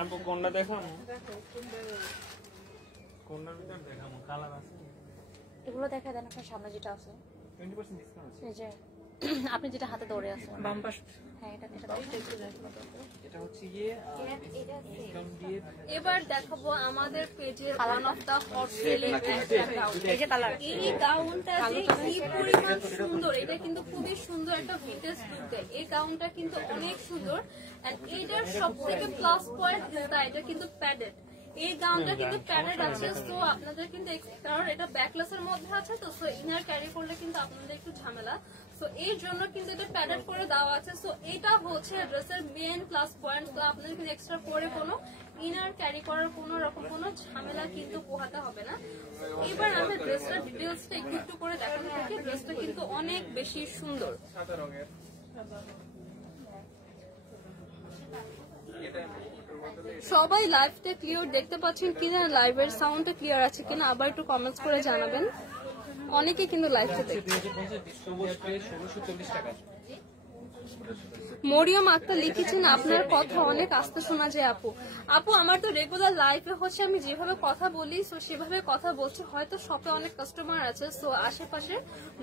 আপু কোনটা দেখাবো, কোনটার ভিতর দেখাবো কালার আছে এগুলো দেখা দেন আপনার সামনে যেটা আছে 20% ডিসকাউন্ট আছে। এই যে আপনি যেটা হাতে ধরে আছেন বাম পাশ, হ্যাঁ এটা এটা হচ্ছে ডিসকাউন্ট দিয়ে। এবার দেখাবো আমাদের পেজের one of the hot selling একটা গাউন। এই যে কালার, এই গাউনটা যে কি পরিমাণ সুন্দর, এটা কিন্তু খুবই সুন্দর একটা ভিন্টেজ লুক দেয়। এই গাউনটা কিন্তু অনেক সুন্দর এন্ড এটার সবথেকে প্লাস পয়েন্ট এটা কিন্তু প্যাডেড। এই গাউনটা কিন্তু প্যাডেড আছে, সো আপনাদের কিন্তু কারণ এটা ব্যাকলেসের মধ্যে আছে, তো সো ইনার ক্যারি করলে কিন্তু আপনাদের একটু ঝামেলা, সো এই জন্য কিন্তু এটা প্যাডেড করে দেওয়া আছে। সো এটা হচ্ছে ড্রেসের মেইন প্লাস পয়েন্ট। তো আপনাদের কিন্তু এক্সট্রা করে কোনো ইনার ক্যারি করার কোনো রকম কোনো ঝামেলা কিন্তু পোহাতে হবে না। এবার আমি ড্রেসটার ডিটেলসটা একটু করে দেখাতে থাকি। ড্রেসটা কিন্তু অনেক বেশি সুন্দর। সবাই লাইভটা ক্লিয়ার দেখতে পাচ্ছেন কিনা, লাইভের সাউন্ডটা ক্লিয়ার আছে কিনা আবার একটু কমেন্টস করে জানাবেন। অনেকে কিন্তু লাইভটা দেখছে। মরিয়ম আক্তার লিখেছেন আপনার কথা অনেক আস্তে শোনা যায় আপু। আপু আমার তো রেগুলার লাইফে হচ্ছে আমি যেভাবে কথা বলি সো সেভাবে কথা বলছি, হয়তো শপে অনেক কাস্টমার আছে, সো আশেপাশে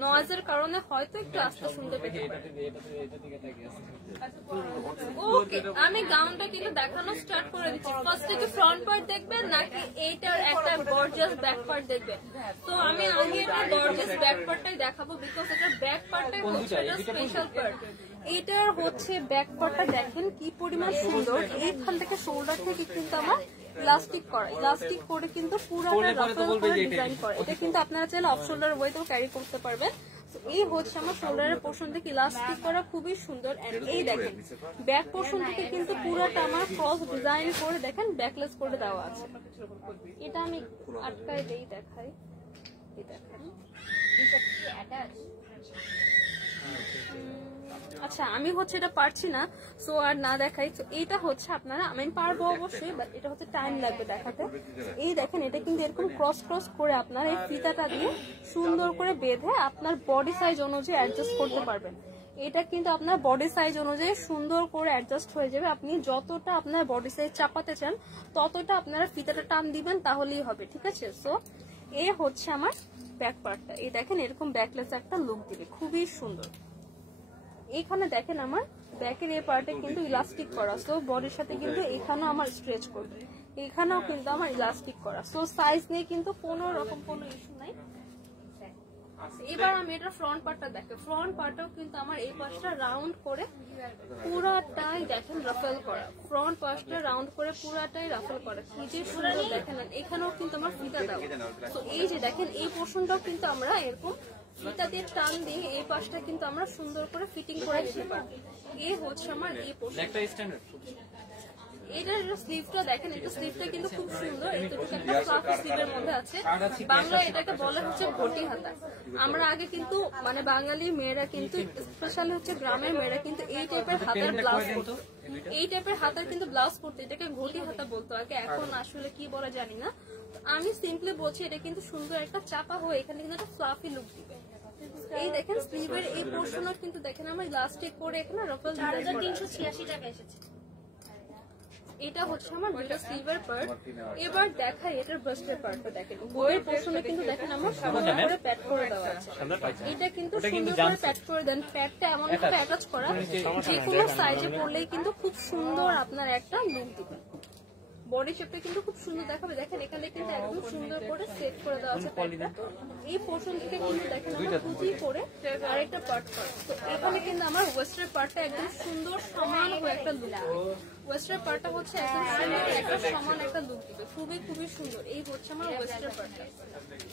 নয়েজের কারণে হয়তো একটু আস্তে শুনতে পেতে পারে। ওকে আমি গাউনটা কিন্তু দেখানো স্টার্ট করে দিচ্ছি। ফার্স্টে কি ফ্রন্ট পার্ট দেখবেন নাকি এইটার একটা গর্জিয়াস ব্যাক পার্ট দেখবেন? তো আমি আগে এটা গর্জিয়াস ব্যাক পার্টটাই দেখাবো, বিকজ এটা ব্যাক পার্টটাই হচ্ছে এটা স্পেশাল পার্ট। এটার হচ্ছে ব্যাক পার্টটা দেখেন কি পরিমাণ সুন্দর। এইখান থেকে শোল্ডার থেকে কিন্তু আমার ইলাস্টিক করা, ইলাস্টিক করে কিন্তু পুরোটা রাফেল করে ডিজাইন করা। এটা কিন্তু আপনারা চাইলে অফ শোল্ডার ওয়েতেও ক্যারি করতে পারবেন। এই হচ্ছে আমার শোল্ডারের পোর্শন থেকে ইলাস্টিক করা খুবই সুন্দর। এন্ড এই দেখেন ব্যাক পোর্শন থেকে কিন্তু পুরোটা আমার ক্রস ডিজাইন করে দেখেন ব্যাকলেস করে দেওয়া আছে। এটা আমি আটকায় দেই দেখাই, এই দেখেন আচ্ছা আমি হচ্ছে এটা পারছি না সো আর না দেখাই। তো এইটা হচ্ছে আপনারা আমি পারবো অবশ্যই, বাট এটা হচ্ছে টাইম লাগবে দেখাতে। এই দেখেন এটা কিন্তু এরকম ক্রস ক্রস করে আপনারা এই ফিতাটা দিয়ে সুন্দর করে বেঁধে আপনার বডি সাইজ অনুযায়ী অ্যাডজাস্ট করতে পারবেন। এটা কিন্তু আপনার বডি সাইজ অনুযায়ী সুন্দর করে অ্যাডজাস্ট হয়ে যাবে। আপনি যতটা আপনার বডি সাইজ চাপাতে চান ততটা আপনারা ফিতাটা টান দিবেন তাহলেই হবে, ঠিক আছে? সো এই হচ্ছে আমার ব্যাক পার্টটা। এই দেখেন এরকম ব্যাকলেস একটা লুক দিবে, খুবই সুন্দর। এইখানে দেখেন আমার ব্যাকের এই পার্টে কিন্তু ইলাস্টিক করা, সো বডির সাথে কিন্তু এখানেও আমার স্ট্রেচ করবে, এখানেও কিন্তু আমার ইলাস্টিক করা। সো সাইজ নিয়ে কিন্তু কোনো রকম কোনো ইস্যু নাই। এবার আমি এটা ফ্রন্ট পার্টটা দেখে, ফ্রন্ট পার্টটাও কিন্তু আমার এই পাশটা রাউন্ড করে পুরাটাই দেখেন রাফেল করা, ফ্রন্ট পার্টটা রাউন্ড করে পুরাটাই রাফেল করা, কি যে সুন্দর দেখেন। এখানেও কিন্তু আমার ফিতা দেওয়া। তো এই যে দেখেন এই পোর্শনটাও কিন্তু আমরা এরকম ফিতা দিয়ে টান দিয়ে এই পাশটা কিন্তু আমরা সুন্দর করে ফিটিং করে দিতে পারবো। এই হচ্ছে আমার এই পোর্শন। এটার স্লিভটা দেখেন, এটা স্লিভটা কিন্তু খুব সুন্দর, এটুকু একটা ফ্লাফি স্লিভের মধ্যে আছে। বাংলায় এটাকে বলা হচ্ছে ঘটি হাতা। আমরা আগে কিন্তু মানে বাঙালি মেয়েরা কিন্তু স্পেশালি হচ্ছে গ্রামের মেয়েরা কিন্তু এই টাইপের হাতার ব্লাউজ পরতো, এই টাইপের হাতার কিন্তু ব্লাউজ পরতো, এটাকে ঘটি হাতা বলতো আগে, এখন আসলে কি বলা জানি না। আমি সিম্পলি বলছি এটা কিন্তু সুন্দর একটা চাপা হয়ে এখানে কিন্তু একটা ফ্লাফি লুক দিবে। এই দেখেন স্লিভের এই পোর্শনও কিন্তু দেখেন আমার ইলাস্টিক করে এখানে রাফল 4386 টাকা এসেছে। এটা হচ্ছে আমার দুটো স্লিভের পার্ট। এবার দেখাই এটার ব্রেস্টের পার্টটা দেখেন, বইয়ের পোর্শনে কিন্তু দেখেন আমার সুন্দর করে প্যাড করে দেওয়া আছে। এটা কিন্তু সুন্দর করে প্যাড করে দেন, প্যাডটা এমন ভাবে অ্যাটাচ করা যে কোনো সাইজে পরলেই কিন্তু খুব সুন্দর আপনার একটা লুক দিবে। বডি শেপটা কিন্তু খুব সুন্দর দেখাবে। দেখেন এখানে কিন্তু একদম সুন্দর করে সেট করে দেওয়া আছে প্যাডটা। এই পোর্শন থেকে কিন্তু দেখেন আমরা কুচি করে আরেকটা পার্ট করা, তো এখানে কিন্তু আমার ওয়েস্টের পার্টটা একদম সুন্দর সমান হয়ে একটা লুক দিবে। ওয়েস্টের পার্টটা হচ্ছে একদম সুন্দর একটা সমান একটা লুক দিবে, খুবই খুবই সুন্দর। এই হচ্ছে আমার ওয়েস্টের পার্টটা।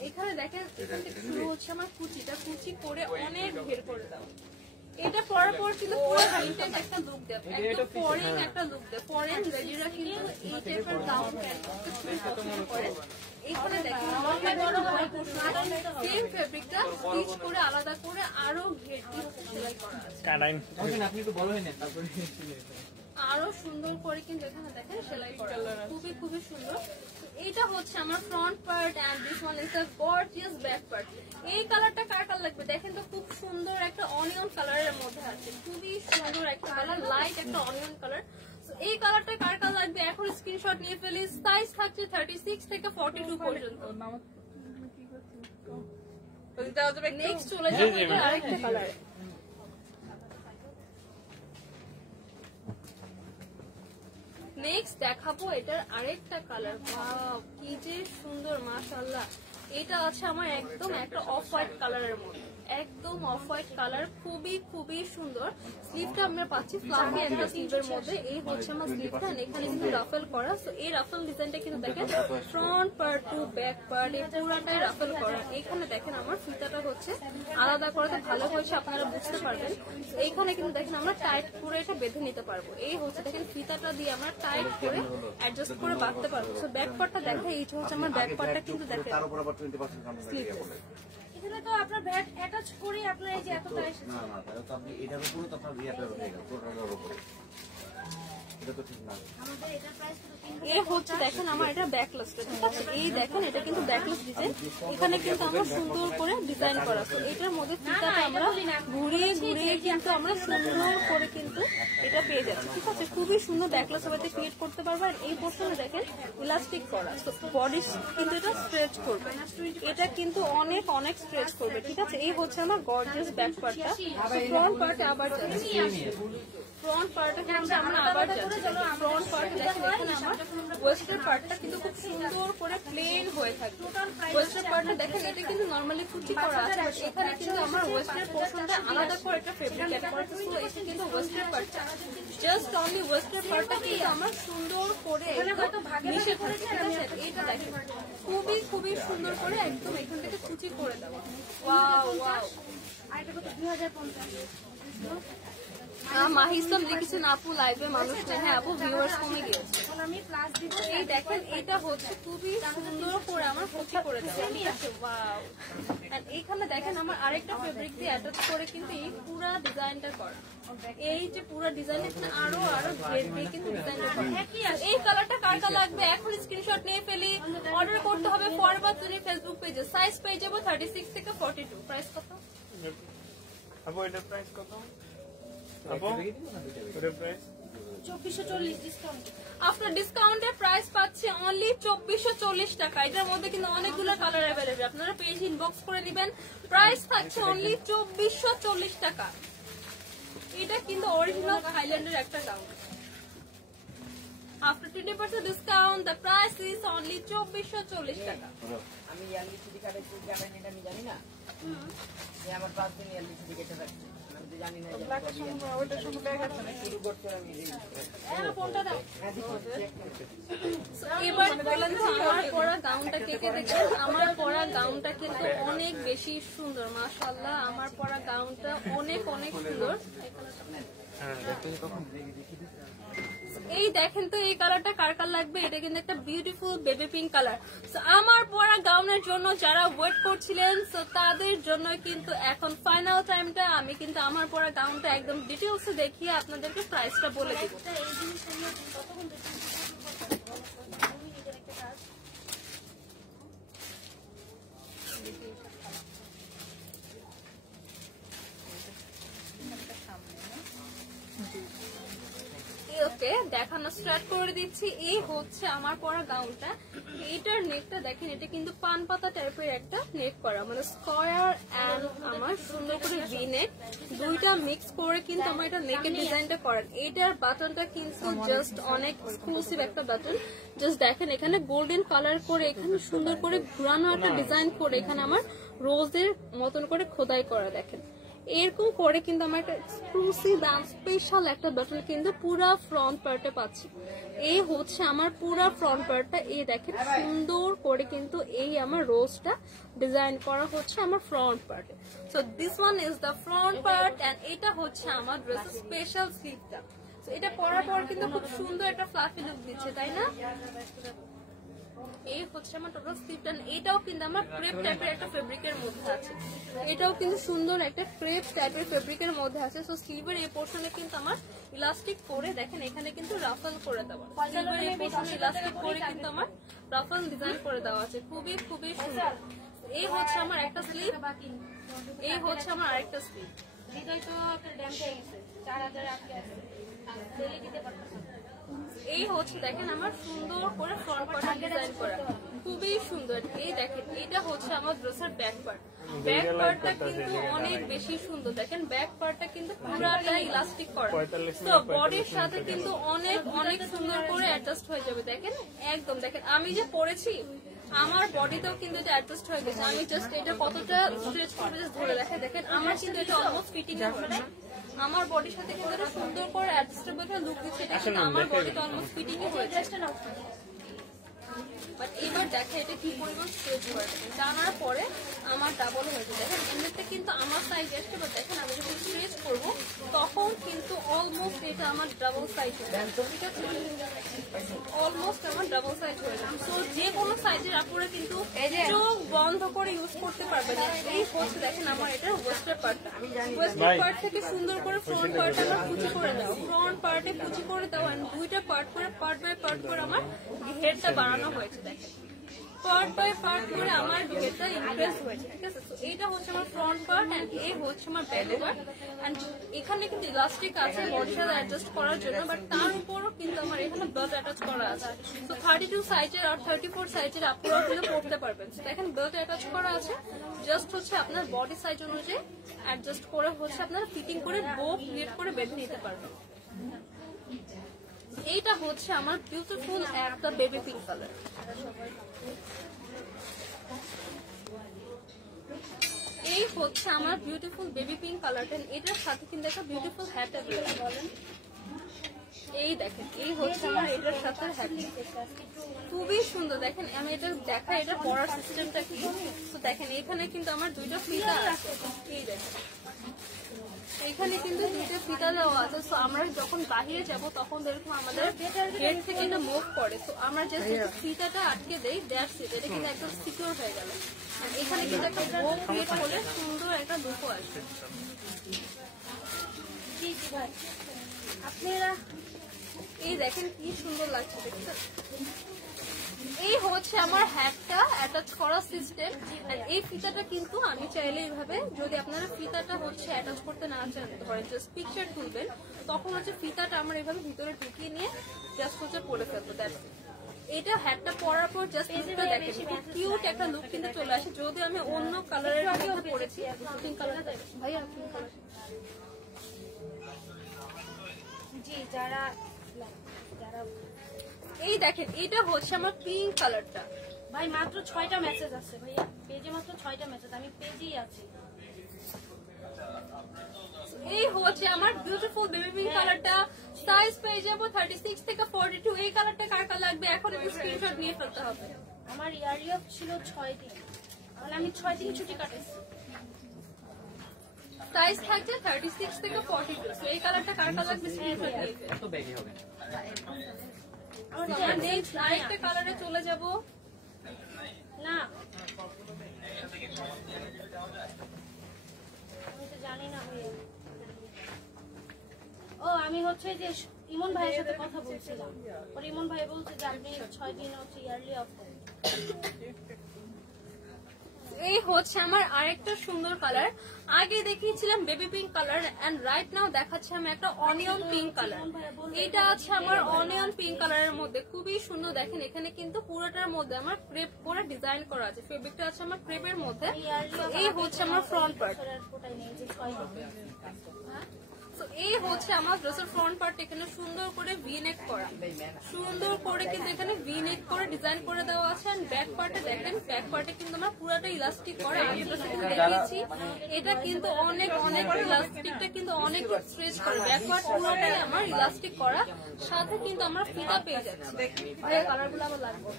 এখানে দেখেন এখান থেকে শুরু হচ্ছে আমার কুচিটা, কুচি করে অনেক ঘের করে দেওয়া। এটা পরার পর কিন্তু পুরো ভিন্টেজ একটা লুক দেয়, একদম ফরেন একটা লুক দেয়। ফরেন লেডিরা কিন্তু এই টাইপের গাউন প্যান্ট পছন্দ করে। এইখানে দেখেন সেম ফেব্রিকটা স্টিচ করে আলাদা করে আরো ঘের দিয়ে সেলাই করা আছে, আপনি একটু বড় হয়ে নেন তারপরে আরো সুন্দর করে কিন্তু এখানে দেখেন সেলাই করা, খুবই খুবই সুন্দর। এটা হচ্ছে আমার front part and this one is the gorgeous back part. এই কালারটা কার কার লাগবে দেখেন তো, খুব সুন্দর একটা অনিয়ন কালারের মধ্যে আছে, খুবই সুন্দর একটা কালার, লাইট একটা অনিয়ন কালার। এই কালারটা কার কার লাগবে এখন স্ক্রিনশট নিয়ে ফেলি। সাইজ থাকছে 36 থেকে 42 পর্যন্ত। নেক্সট চলে যাবে আরেকটা কালার। নেক্সট দেখাবো এটার আরেকটা কালার। ওয়াও কি যে সুন্দর, মাশাআল্লাহ। এটা আছে আমার একদম একটা অফ হোয়াইট কালারের মধ্যে, একদম অফ হোয়াইট কালার, খুবই খুবই সুন্দর। স্লিভটা আমরা পাচ্ছি ফ্লাফি একটা স্লিভের মধ্যে। এই হচ্ছে আমার স্লিভটা, এখানে কিন্তু রাফেল করা। সো এই রাফেল ডিজাইনটা কিন্তু দেখেন front part to back part এই পুরাটাই রাফেল করা। এখানে দেখেন আমার ফিতাটা হচ্ছে আলাদা করাতে ভালো হয়েছে, আপনারা বুঝতে পারবেন। এইখানে কিন্তু দেখেন আমরা টাইট করে এটা বেঁধে নিতে পারবো। এই হচ্ছে দেখেন ফিতাটা দিয়ে আমরা টাইট করে অ্যাডজাস্ট করে বাঁধতে পারবো। সো ব্যাক পার্টটা দেখে এই হচ্ছে আমার ব্যাক পার্টটা কিন্তু দেখেন এখানে তো আপনার ভ্যাট অ্যাটাচ করে আপনার এই যে এতটা এসেছে। না না তাহলে তো আপনি এটার উপরে তো আপনার রিয়াটা হয়ে গেল পুরোটার উপরে, এটা তো ঠিক না। আমাদের এটার প্রাইস তো এই হচ্ছে দেখেন আমার এটা ব্যাকলেসটা, ঠিক আছে। এই দেখেন এটা কিন্তু ব্যাকলেস ডিজাইন, এখানে কিন্তু আমরা সুন্দর করে ডিজাইন করা আছে। এটার মধ্যে ফিতাটা আমরা ঘুরিয়ে ঘুরিয়ে কিন্তু আমরা সুন্দর করে কিন্তু এটা পেয়ে যাচ্ছি, ঠিক আছে। খুবই সুন্দর ব্যাকলেস সবাইতে ক্রিয়েট করতে পারবো। আর এই পোর্শনে দেখেন ইলাস্টিক করা, বডি কিন্তু এটা স্ট্রেচ করবে, এটা কিন্তু অনেক অনেক স্ট্রেচ করবে, ঠিক আছে। এই হচ্ছে আমার গর্জিয়াস ব্যাক পার্টটা। ফ্রন্ট পার্টে আবার যাচ্ছি, ফ্রন্ট পার্টে কিন্তু আমরা আবার যাচ্ছি। ফ্রন্ট পার্ট দেখেন এখানে আমার ওয়েস্টার্ন পার্টটা কিন্তু খুব সুন্দর করে প্লেন হয়ে থাকে। ওয়েস্টার্ন পার্টটা দেখেন এটা কিন্তু নরমালি কুচি করা আছে, বাট এখানে কিন্তু আমার ওয়েস্টার্ন পোর্শনটা আলাদা করে একটা ফেব্রিক অ্যাড করা আছে। সো এটা কিন্তু ওয়েস্টার্ন পার্টটা জাস্ট অনলি ওয়েস্টার্ন পার্টটা কিন্তু আমার সুন্দর করে মিশে থাকে, ঠিক আছে। এইটা দেখেন খুবই খুবই সুন্দর করে একদম এখান থেকে কুচি করে দেওয়া। Wow wow. আর এটা কত 2050। মাহিসম লিখেছেন আপু লাইভে মানুষ নেই। হ্যাঁ আপু ভিউয়ার্স কমে গিয়েছে। এখন আমি প্লাস দিব। এই দেখেন এটা হচ্ছে খুবই সুন্দর করে আমার কুচি করে দেওয়া, ঠিক আছে। ওয়াও। আর এখানে দেখেন আমার আরেকটা ফেব্রিক দিয়ে অ্যাটাচ করে কিন্তু এই পুরো ডিজাইনটা করা। এই যে পুরো ডিজাইন এখানে আরো আরো ঘের দিয়ে কিন্তু ডিজাইনটা করা। এই কালারটা কার কার লাগবে এখন স্ক্রিনশট নিয়ে ফেলি। অর্ডার করতে হবে ফরওয়ার্ড তুমি ফেসবুক পেজে। সাইজ পেয়ে যাবো 36 থেকে 42। প্রাইস কত আপু এটার প্রাইস কত? আপু এটার প্রাইস 2440 ডিসকাউন্ট। আফটার ডিসকাউন্টের প্রাইস পাচ্ছে অনলি 2440 টাকা। এটার মধ্যে কিন্তু অনেকগুলো কালার অ্যাভেলেবল, আপনারা পেজ ইনবক্স করে দিবেন। প্রাইস থাকছে অনলি 2440 টাকা। এটা কিন্তু অরিজিনাল থাইল্যান্ডের একটা gown. After 20% discount the price is only 2440 টাকা। আমি ইয়ারলি ছুটি কাটে কি যাবেন এটা আমি জানি না, যে আমার 5 দিন ইয়ারলি ছুটি কেটে রাখছি, আমি এবার বলেন তো আমার পরা গাউনটা কে কে দেখেন? আমার পরা গাউনটা কিন্তু অনেক বেশি সুন্দর, মাশাআল্লাহ। আমার পরা গাউনটা অনেক অনেক সুন্দর। এই দেখেন তো এই কালারটা কার কার লাগবে? এটা কিন্তু একটা বিউটিফুল বেবি পিঙ্ক কালার। আমার পরা গাউনের জন্য যারা ওয়েট করছিলেন তাদের জন্য কিন্তু এখন ফাইনাল টাইমটা। আমি কিন্তু আমার পরা গাউনটা একদম ডিটেলসে দেখিয়ে আপনাদেরকে প্রাইসটা বলে দিব। ওকে, দেখানো স্টার্ট করে দিচ্ছি। এই হচ্ছে আমার পরা গাউনটা। এইটার নেকটা দেখেন, এটা কিন্তু পান পাতা টাইপের একটা নেক করা, মানে স্কয়ার এন্ড আমার সুন্দর করে ভি নেক, দুইটা মিক্স করে কিন্তু আমার এটা নেকের ডিজাইনটা করেন। এইটার বাটনটা কিন্তু জাস্ট অনেক এক্সক্লুসিভ একটা বাটন। জাস্ট দেখেন এখানে গোল্ডেন কালার করে, এখানে সুন্দর করে ঘুরানো একটা ডিজাইন করে, এখানে আমার রোজের মতন করে খোদাই করা। দেখেন এরকম করে কিন্তু আমার একটা এক্সক্লুসিভ এন্ড স্পেশাল একটা বাটন কিন্তু পুরা ফ্রন্ট পার্টে পাচ্ছি। এই হচ্ছে আমার পুরা ফ্রন্ট পার্টটা। এই দেখেন সুন্দর করে কিন্তু এই আমার রোজটা ডিজাইন করা হচ্ছে আমার ফ্রন্ট পার্টে। So this one is the front part and এটা হচ্ছে আমার ড্রেসের স্পেশাল স্লিভটা। সো এটা পরার পর কিন্তু খুব সুন্দর একটা ফ্লাফি লুক দিচ্ছে, তাই না? এই হচ্ছে আমার টোটাল স্লিভটা। এটাও কিন্তু আমার ক্রেপ টাইপের একটা ফেব্রিকের মধ্যে আছে। এটাও কিন্তু সুন্দর একটা ক্রেপ টাইপের ফেব্রিকের মধ্যে আছে। সো স্লিভের এই পোর্শনে কিন্তু আমার ইলাস্টিক করে, দেখেন এখানে কিন্তু রাফল করে দেওয়া, স্লিভের এই পোর্শনে ইলাস্টিক করে কিন্তু আমার রাফল ডিজাইন করে দেওয়া আছে। খুবই খুবই সুন্দর। এই হচ্ছে আমার একটা স্লিভ, এই হচ্ছে আমার আরেকটা স্লিভ। এই হচ্ছে দেখেন আমার সুন্দর করে ফ্রন্ট পার্ট ডিজাইন করা, খুবই সুন্দর। এই দেখেন এটা হচ্ছে আমার ড্রেসের ব্যাক পার্ট। ব্যাক পার্টটা কিন্তু অনেক বেশি সুন্দর। দেখেন ব্যাক পার্টটা কিন্তু পুরাটা ইলাস্টিক করা, তো বডির সাথে কিন্তু অনেক অনেক সুন্দর করে অ্যাডজাস্ট হয়ে যাবে। দেখেন একদম, দেখেন আমি যে পরেছি আমার বডিতেও কিন্তু এটা অ্যাডজাস্ট হয়ে গেছে। আমি জাস্ট এটা কতটা স্ট্রেচ করে জাস্ট ধরে রাখে, দেখেন আমার কিন্তু এটা অলমোস্ট ফিটিং এ হচ্ছে। আমার বডির সাথে কিন্তু এটা সুন্দর করে অ্যাডজাস্টেবল লুক দিচ্ছে। এটা কিন্তু আমার বডিতে অলমোস্ট ফিটিং এ হয়েছে। বাট এবার দেখে এটা কি পরিমাণ স্ট্রেচ করে, জানার পরে আমার ডাবল হয়েছে। দেখেন এমনিতে কিন্তু আমার সাইজ আসছে, বাট দেখেন আমি যখন স্ট্রেচ করবো তখন কিন্তু অলমোস্ট এটা আমার ডাবল সাইজ হয়ে যায়। ঠিক আছে, অলমোস্ট আমার ডাবল সাইজ হয়ে যায়। তো যে কোনো সাইজের আপুরা কিন্তু চোখ বন্ধ করে ইউজ করতে পারবে না। এই হচ্ছে দেখেন আমার এটা ওয়েস্টার পার্টটা। ওয়েস্টার পার্ট থেকে সুন্দর করে ফ্রন্ট পার্টটা আমার কুচি করে দাও, ফ্রন্ট পার্টে কুচি করে দাও, দুইটা পার্ট করে পার্ট বাই পার্ট করে আমার ঘেরটা বাড়ানো হয়েছে। দেখেন পার্ট বাই পার্ট করে আমার ঘেরটা ইনক্রিজ হয়েছে। ঠিক আছে, তো এইটা হচ্ছে আমার ফ্রন্ট পার্ট এন্ড এই হচ্ছে আমার ব্যাক পার্ট। এন্ড এখানে কিন্তু ইলাস্টিক আছে বডির সাথে অ্যাডজাস্ট করার জন্য, বাট তার উপরও কিন্তু আমার এখানে বেল্ট অ্যাটাচ করা আছে। তো 32 সাইজের আর 34 সাইজের আপনারাও কিন্তু পড়তে পারবেন। দেখেন বেল্ট অ্যাটাচ করা আছে, জাস্ট হচ্ছে আপনার বডি সাইজ অনুযায়ী অ্যাডজাস্ট করে হচ্ছে আপনারা ফিটিং করে বো ক্রিয়েট করে বেঁধে নিতে পারবেন। এইটা হচ্ছে আমার বিউটিফুল একটা বেবি পিঙ্ক কালার। এই হচ্ছে আমার বিউটিফুল বেবি পিঙ্ক কালারটা। এটার সাথে কিন্তু একটা বিউটিফুল হ্যাট অ্যাভেলেবল বলেন। এই দেখেন এই হচ্ছে আমার এটার সাথে হ্যাট, খুবই সুন্দর। দেখেন আমি এটা দেখা, এটা পরার সিস্টেমটা কি। তো দেখেন এখানে কিন্তু আমার দুইটা ফিতা আছে। এই দেখেন এখানে কিন্তু দুইটা ফিতা দেওয়া আছে। তো আমরা যখন বাহিরে যাব তখন এরকম আমাদের গেট থেকে এটা মুভ করে, তো আমরা জাস্ট ফিতাটা আটকে দেই, দ্যাটস ইট। এটা কিন্তু একদম সিকিউর হয়ে গেল। আর এখানে কিন্তু একটা বো ক্রিয়েট করলে সুন্দর একটা লুকও আসবে। আপনারা এই দেখেন কি সুন্দর লাগছে, দেখছেন? এই হচ্ছে আমার হ্যাটটা অ্যাটাচ করা সিস্টেম। আর এই ফিতাটা কিন্তু আমি চাইলে এইভাবে, যদি আপনারা ফিতাটা হচ্ছে অ্যাটাচ করতে না চান, ধরেন জাস্ট পিকচার তুলবেন, তখন হচ্ছে ফিতাটা আমরা এইভাবে ভিতরে ঢুকিয়ে নিয়ে জাস্ট হচ্ছে পরে ফেলবো। That's it. এটা হ্যাটটা পরার পর জাস্ট লুকটা দেখেন, খুব কিউট একটা লুক কিন্তু চলে আসে। যদি আমি অন্য কালারের মধ্যে পরেছি, পিঙ্ক কালার ভাইয়া, পিঙ্ক কালার জি, যারা এই দেখেন এটা হচ্ছে আমার পিঙ্ক কালারটা। ভাই মাত্র 6টা মেসেজ আছে ভাইয়া, পেজে মাত্র 6টা মেসেজ, আমি পেজেই আছি। এই হচ্ছে আমার বিউটিফুল বেবি পিঙ্ক কালারটা। সাইজ পেয়ে যাবো 36 থেকে 42। এই কালারটা কার কার লাগবে এখন একটু স্ক্রিনশট নিয়ে ফেলতে হবে। আমার ইয়ারলি অফ ছিল 6 দিন, মানে আমি 6 দিন ছুটি কাটাইছি। সাইজ থাকছে 36 থেকে 42। সো এই কালারটা কার কার লাগবে স্ক্রিনশট নিয়ে ফেলতে। এত ব্যাগই হবে না। আমরা নেক্সট আরেকটা কালারে চলে যাব। না আমি তো জানি না ভাইয়া। ও আমি হচ্ছে যে ইমন ভাইয়ের সাথে কথা বলছিলাম, ওর ইমন ভাই বলছে যে আপনি 6 দিন হচ্ছে ইয়ারলি অফ দেন। এই হচ্ছে আমার আরেকটা সুন্দর কালার। আগে দেখিয়েছিলাম baby pink colour and right now দেখাচ্ছি আমি একটা অনিয়ন পিঙ্ক কালার। এটা আছে আমার অনিয়ন পিঙ্ক কালারের মধ্যে, খুবই সুন্দর। দেখেন এখানে কিন্তু পুরোটার মধ্যে আমার ক্রেপ করে ডিজাইন করা আছে। ফেব্রিকটা আছে আমার ক্রেপের মধ্যে। এই হচ্ছে আমার ফ্রন্ট পার্ট। ওটাই নেই যে 6 দিন। তো এই হচ্ছে আমার ড্রেসের ফ্রন্ট পার্ট। এখানে সুন্দর করে ভি নেক করা, সুন্দর করে কিন্তু এখানে ভি নেক করে ডিজাইন করে দেওয়া আছে। এন্ড ব্যাক পার্টে দেখেন, ব্যাক পার্টে কিন্তু আমরা পুরোটা ইলাস্টিক করা। আমি ড্রেসে কিন্তু দেখিয়েছি এটা কিন্তু অনেক অনেক ইলাস্টিকটা কিন্তু অনেক স্ট্রেচ করে। ব্যাক পার্ট পুরোটাই আমার ইলাস্টিক করা, সাথে কিন্তু আমরা ফিতা পেয়ে যাচ্ছি। ভাইয়া কালারগুলো আবার লাগবে।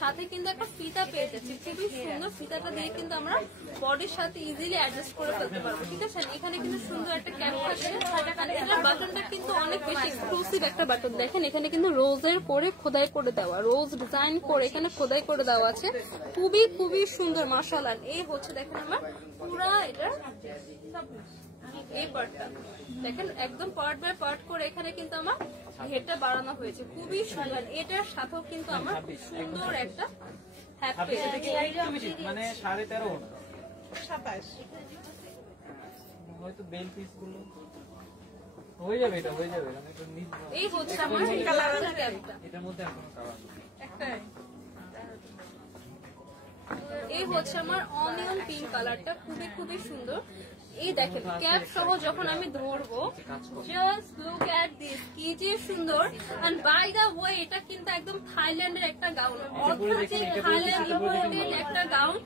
সাথে কিন্তু একটা ফিতা পেয়ে যাচ্ছি, খুবই সুন্দর। ফিতাটা দিয়ে কিন্তু আমরা বডির সাথে ইজিলি অ্যাডজাস্ট করে ফেলতে পারবো। ঠিক আছে, এখানে কিন্তু সুন্দর একটা ক্যাপ আছে। বাটনটা কিন্তু অনেক বেশি এক্সক্লুসিভ একটা বাটন। দেখেন এখানে কিন্তু রোজের করে খোদাই করে দেওয়া, রোজ ডিজাইন করে এখানে খোদাই করে দেওয়া আছে। খুবই খুবই সুন্দর মাশাআল্লাহ। এই হচ্ছে দেখেন আমার পুরা এটা এই পার্টটা দেখেন একদম পার্ট বাই পার্ট করে এখানে কিন্তু আমার ঘেরটা বাড়ানো হয়েছে, খুবই সুন্দর। এটার সাথেও কিন্তু আমার খুব সুন্দর একটা হ্যাট পেয়ে মানে 13.5 হয়তো বেল পিস গুলো হয়ে যাবে। এটা হয়ে যাবে। মানে এই হচ্ছে আমার কালারটা। এটার মধ্যে এখনো কালার এই হচ্ছে আমার অনিয়ন পিঙ্ক কালারটা, খুবই খুবই সুন্দর। এই দেখেন ক্যাপ সহ যখন আমি ধরবো, জাস্ট লুক এট দিস, কি যে সুন্দর। এন্ড বাই দা ওয়ে এটা কিন্তু একদম থাইল্যান্ডের একটা গাউন, অথেন্টিক থাইল্যান্ড ইম্পোর্টেড একটা গাউন।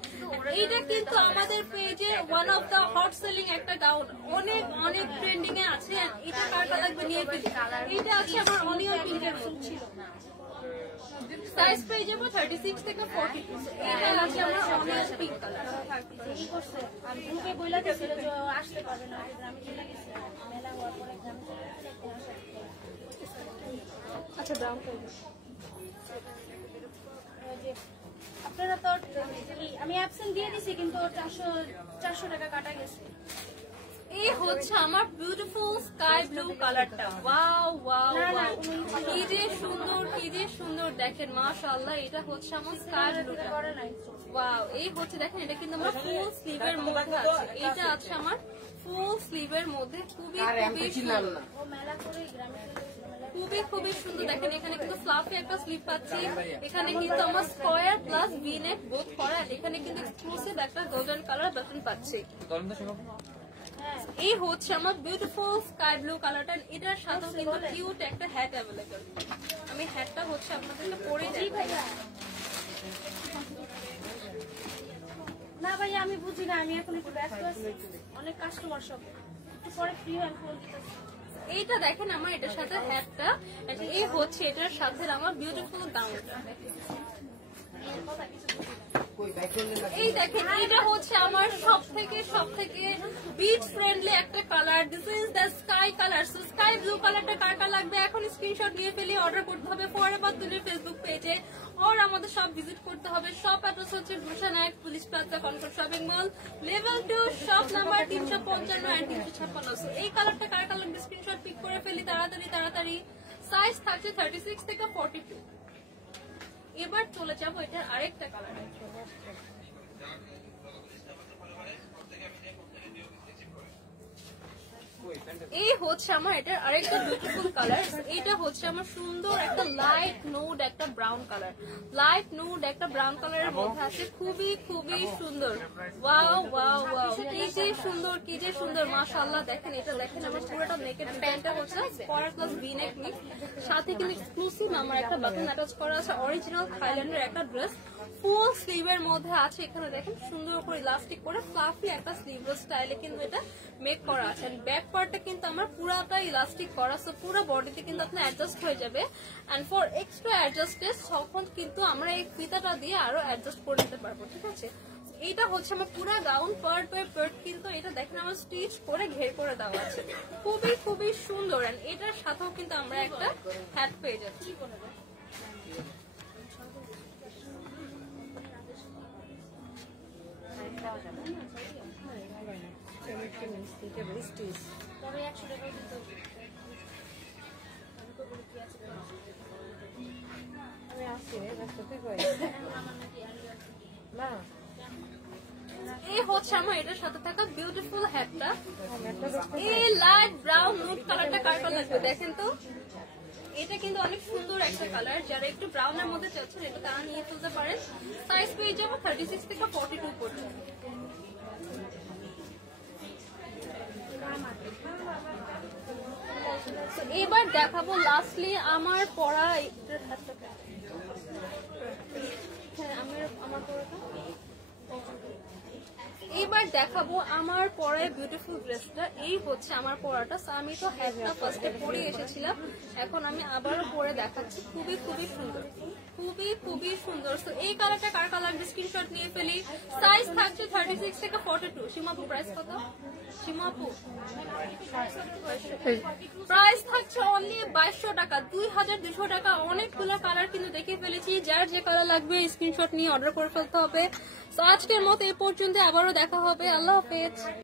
এটা কিন্তু আমাদের পেজে one of the hot selling একটা গাউন, অনেক অনেক ট্রেন্ডিং এ আছে। এটা কারটা লাগবে নিয়ে ফেলি। এটা আছে আমার অনিয়ন পিঙ্কের ছিল। সাইজ পেয়ে যাবো 36 থেকে 42। এটা আছে আমার অনিয়ন পিঙ্ক কালার। এই করছে আমি গ্রুপে বইলা দিছিল যে ও আসতে পারবে না, গ্রামে চলে গেছে। মেলা হওয়ার পরে গ্রামে চলে গেছে। আচ্ছা দাম কত? আপনারা তো আমি অ্যাবসেন্ট দিয়ে দিছি, কিন্তু 400 টাকা কাটা গেছে। এই হচ্ছে আমার বিউটিফুল স্কাই ব্লু কালারটা। ওয়াও ওয়াও ওয়াও, কি যে সুন্দর, কি যে সুন্দর। দেখেন মাশাআল্লাহ, এটা হচ্ছে আমার স্কাই ব্লুটা। করে নাই ওয়াও, এই হচ্ছে দেখেন এটা কিন্তু আমার ফুল স্লিভের মধ্যে আছে। এটা আছে আমার ফুল স্লিভের মধ্যে, খুবই খুবই সুন্দর, ও মেলা করে গ্রামে চলে গেছে। খুবই খুবই সুন্দর। দেখেন এখানে কিন্তু ফ্লাফি একটা স্লিভ পাচ্ছি। এখানে কিন্তু আমার স্কয়ার প্লাস ভি নেক বোথ করা। এখানে কিন্তু এক্সক্লুসিভ একটা গোল্ডেন কালার বাটন পাচ্ছি। এই হচ্ছে আমার বিউটিফুল স্কাই ব্লু কালারটা। এটার সাথে কিন্তু কিউট একটা হ্যাট অ্যাভেলেবল। আমি হ্যাটটা হচ্ছে আপনাদেরকে পরে দিই ভাইয়া। না ভাইয়া আমি বুঝি না, আমি এখন একটু ব্যস্ত আছি, অনেক কাস্টমার সব। একটু পরে ফ্রি হয়ে ফোন দিতেছি। এইটা দেখেন আমার এটার সাথে হ্যাটটা, এই হচ্ছে এটার সাথে আমার বিউটিফুল গাউনটা। এই দেখেন এটা হচ্ছে আমার সব থেকে বিচ ফ্রেন্ডলি একটা colour. This is the sky colour. So sky blue কালারটা কার কার লাগবে এখন স্ক্রিনশট নিয়ে ফেলি। অর্ডার করতে হবে ফরএভার তুলির ফেসবুক পেজে, और আমাদের সব ভিজিট করতে হবে। শপ অ্যাড্রেস হচ্ছে Gulshan 1 police plaza Concord shopping mall, level 2, shop number 355 and 356। So এই কালারটা কার কার লাগবে স্ক্রিনশট পিক করে ফেলি তাড়াতাড়ি। সাইজ থাকছে 36 থেকে 42। এবার চলে যাবো এটার আরেকটা কালার। এই হচ্ছে আমার এটার আরেকটা বিউটিফুল কালার। এটা হচ্ছে আমার সুন্দর একটা লাইট নুড একটা ব্রাউন কালার, লাইট নুড একটা ব্রাউন কালারের মধ্যে আছে, খুবই খুবই সুন্দর। ওয়াও ওয়াও ওয়াও, কি যে সুন্দর, কি যে সুন্দর, মাশাআল্লাহ। দেখেন এটা, দেখেন আমার পুরোটা নেকের ডিজাইনটা হচ্ছে স্কয়ার প্লাস ভি নেক মিক্স, সাথে কিন্তু এক্সক্লুসিভ আমার একটা বাটন অ্যাটাচ করা আছে, অরিজিনাল থাইল্যান্ডের একটা ড্রেস, ফুল স্লিভের মধ্যে আছে। এখানে দেখেন সুন্দর করে ইলাস্টিক করে ফ্লাফি একটা স্লিভলেস স্টাইলে কিন্তু এটা মেক করা আছে। ব্যাক পার্টটা কিন্তু আমার পুরাটা ইলাস্টিক করা, সো পুরো বডিতে কিন্তু আপনার অ্যাডজাস্ট হয়ে যাবে। এন্ড ফর এক্সট্রা অ্যাডজাস্টেড তখন কিন্তু আমরা এই ফিতাটা দিয়ে আরো অ্যাডজাস্ট করে নিতে পারবো, ঠিক আছে। এটা হচ্ছে আমার পুরো গাউন পার্ট বাই পার্ট, কিন্তু এটা দেখেন আমার স্টিচ করে ঘের করে দেওয়া আছে, খুবই খুবই সুন্দর। এন্ড এটার সাথেও কিন্তু আমরা একটা হ্যাট পেয়ে যাচ্ছি। তবে 100 টাকাও দিতে হবে। এই হচ্ছে আমার এটার সাথে থাকা বিউটিফুল হ্যাটটা। এই লাইট ব্রাউন নুড কালারটা কার কার লাগবে দেখেন তো, এটা কিন্তু অনেক সুন্দর একটা কালার। যারা একটু ব্রাউনের মধ্যে চাচ্ছেন এটা তারা নিয়ে ফেলতে পারেন। সাইজ পেয়ে যাবো 36 থেকে 42 পর্যন্ত। এবার দেখাবো লাস্টলি আমার পরা এবার দেখাবো আমার পরায় বিউটিফুল ড্রেসটা। এই হচ্ছে আমার পরাটা। আমি তো হ্যাটটা ফার্স্টে পরে এসেছিলাম, এখন আমি আবারও পরে দেখাচ্ছি। খুবই খুবই সুন্দর, খুবই খুবই সুন্দর। তো এই কালারটা কার কালার স্ক্রিনশট নিয়ে ফেলি। সাইজ থাকছে 36 থেকে 42। সীমাপু প্রাইস কত? সীমাপু প্রাইস থাকছে অনলি 2200 টাকা, 2200 টাকা। অনেকগুলো কালার কিন্তু দেখে ফেলেছি, যার যে কালার লাগবে স্ক্রিনশট নিয়ে অর্ডার করে ফেলতে হবে। তো আজকের মতো এই পর্যন্ত, আবারও দেখা হবে। আল্লাহ হাফেজ।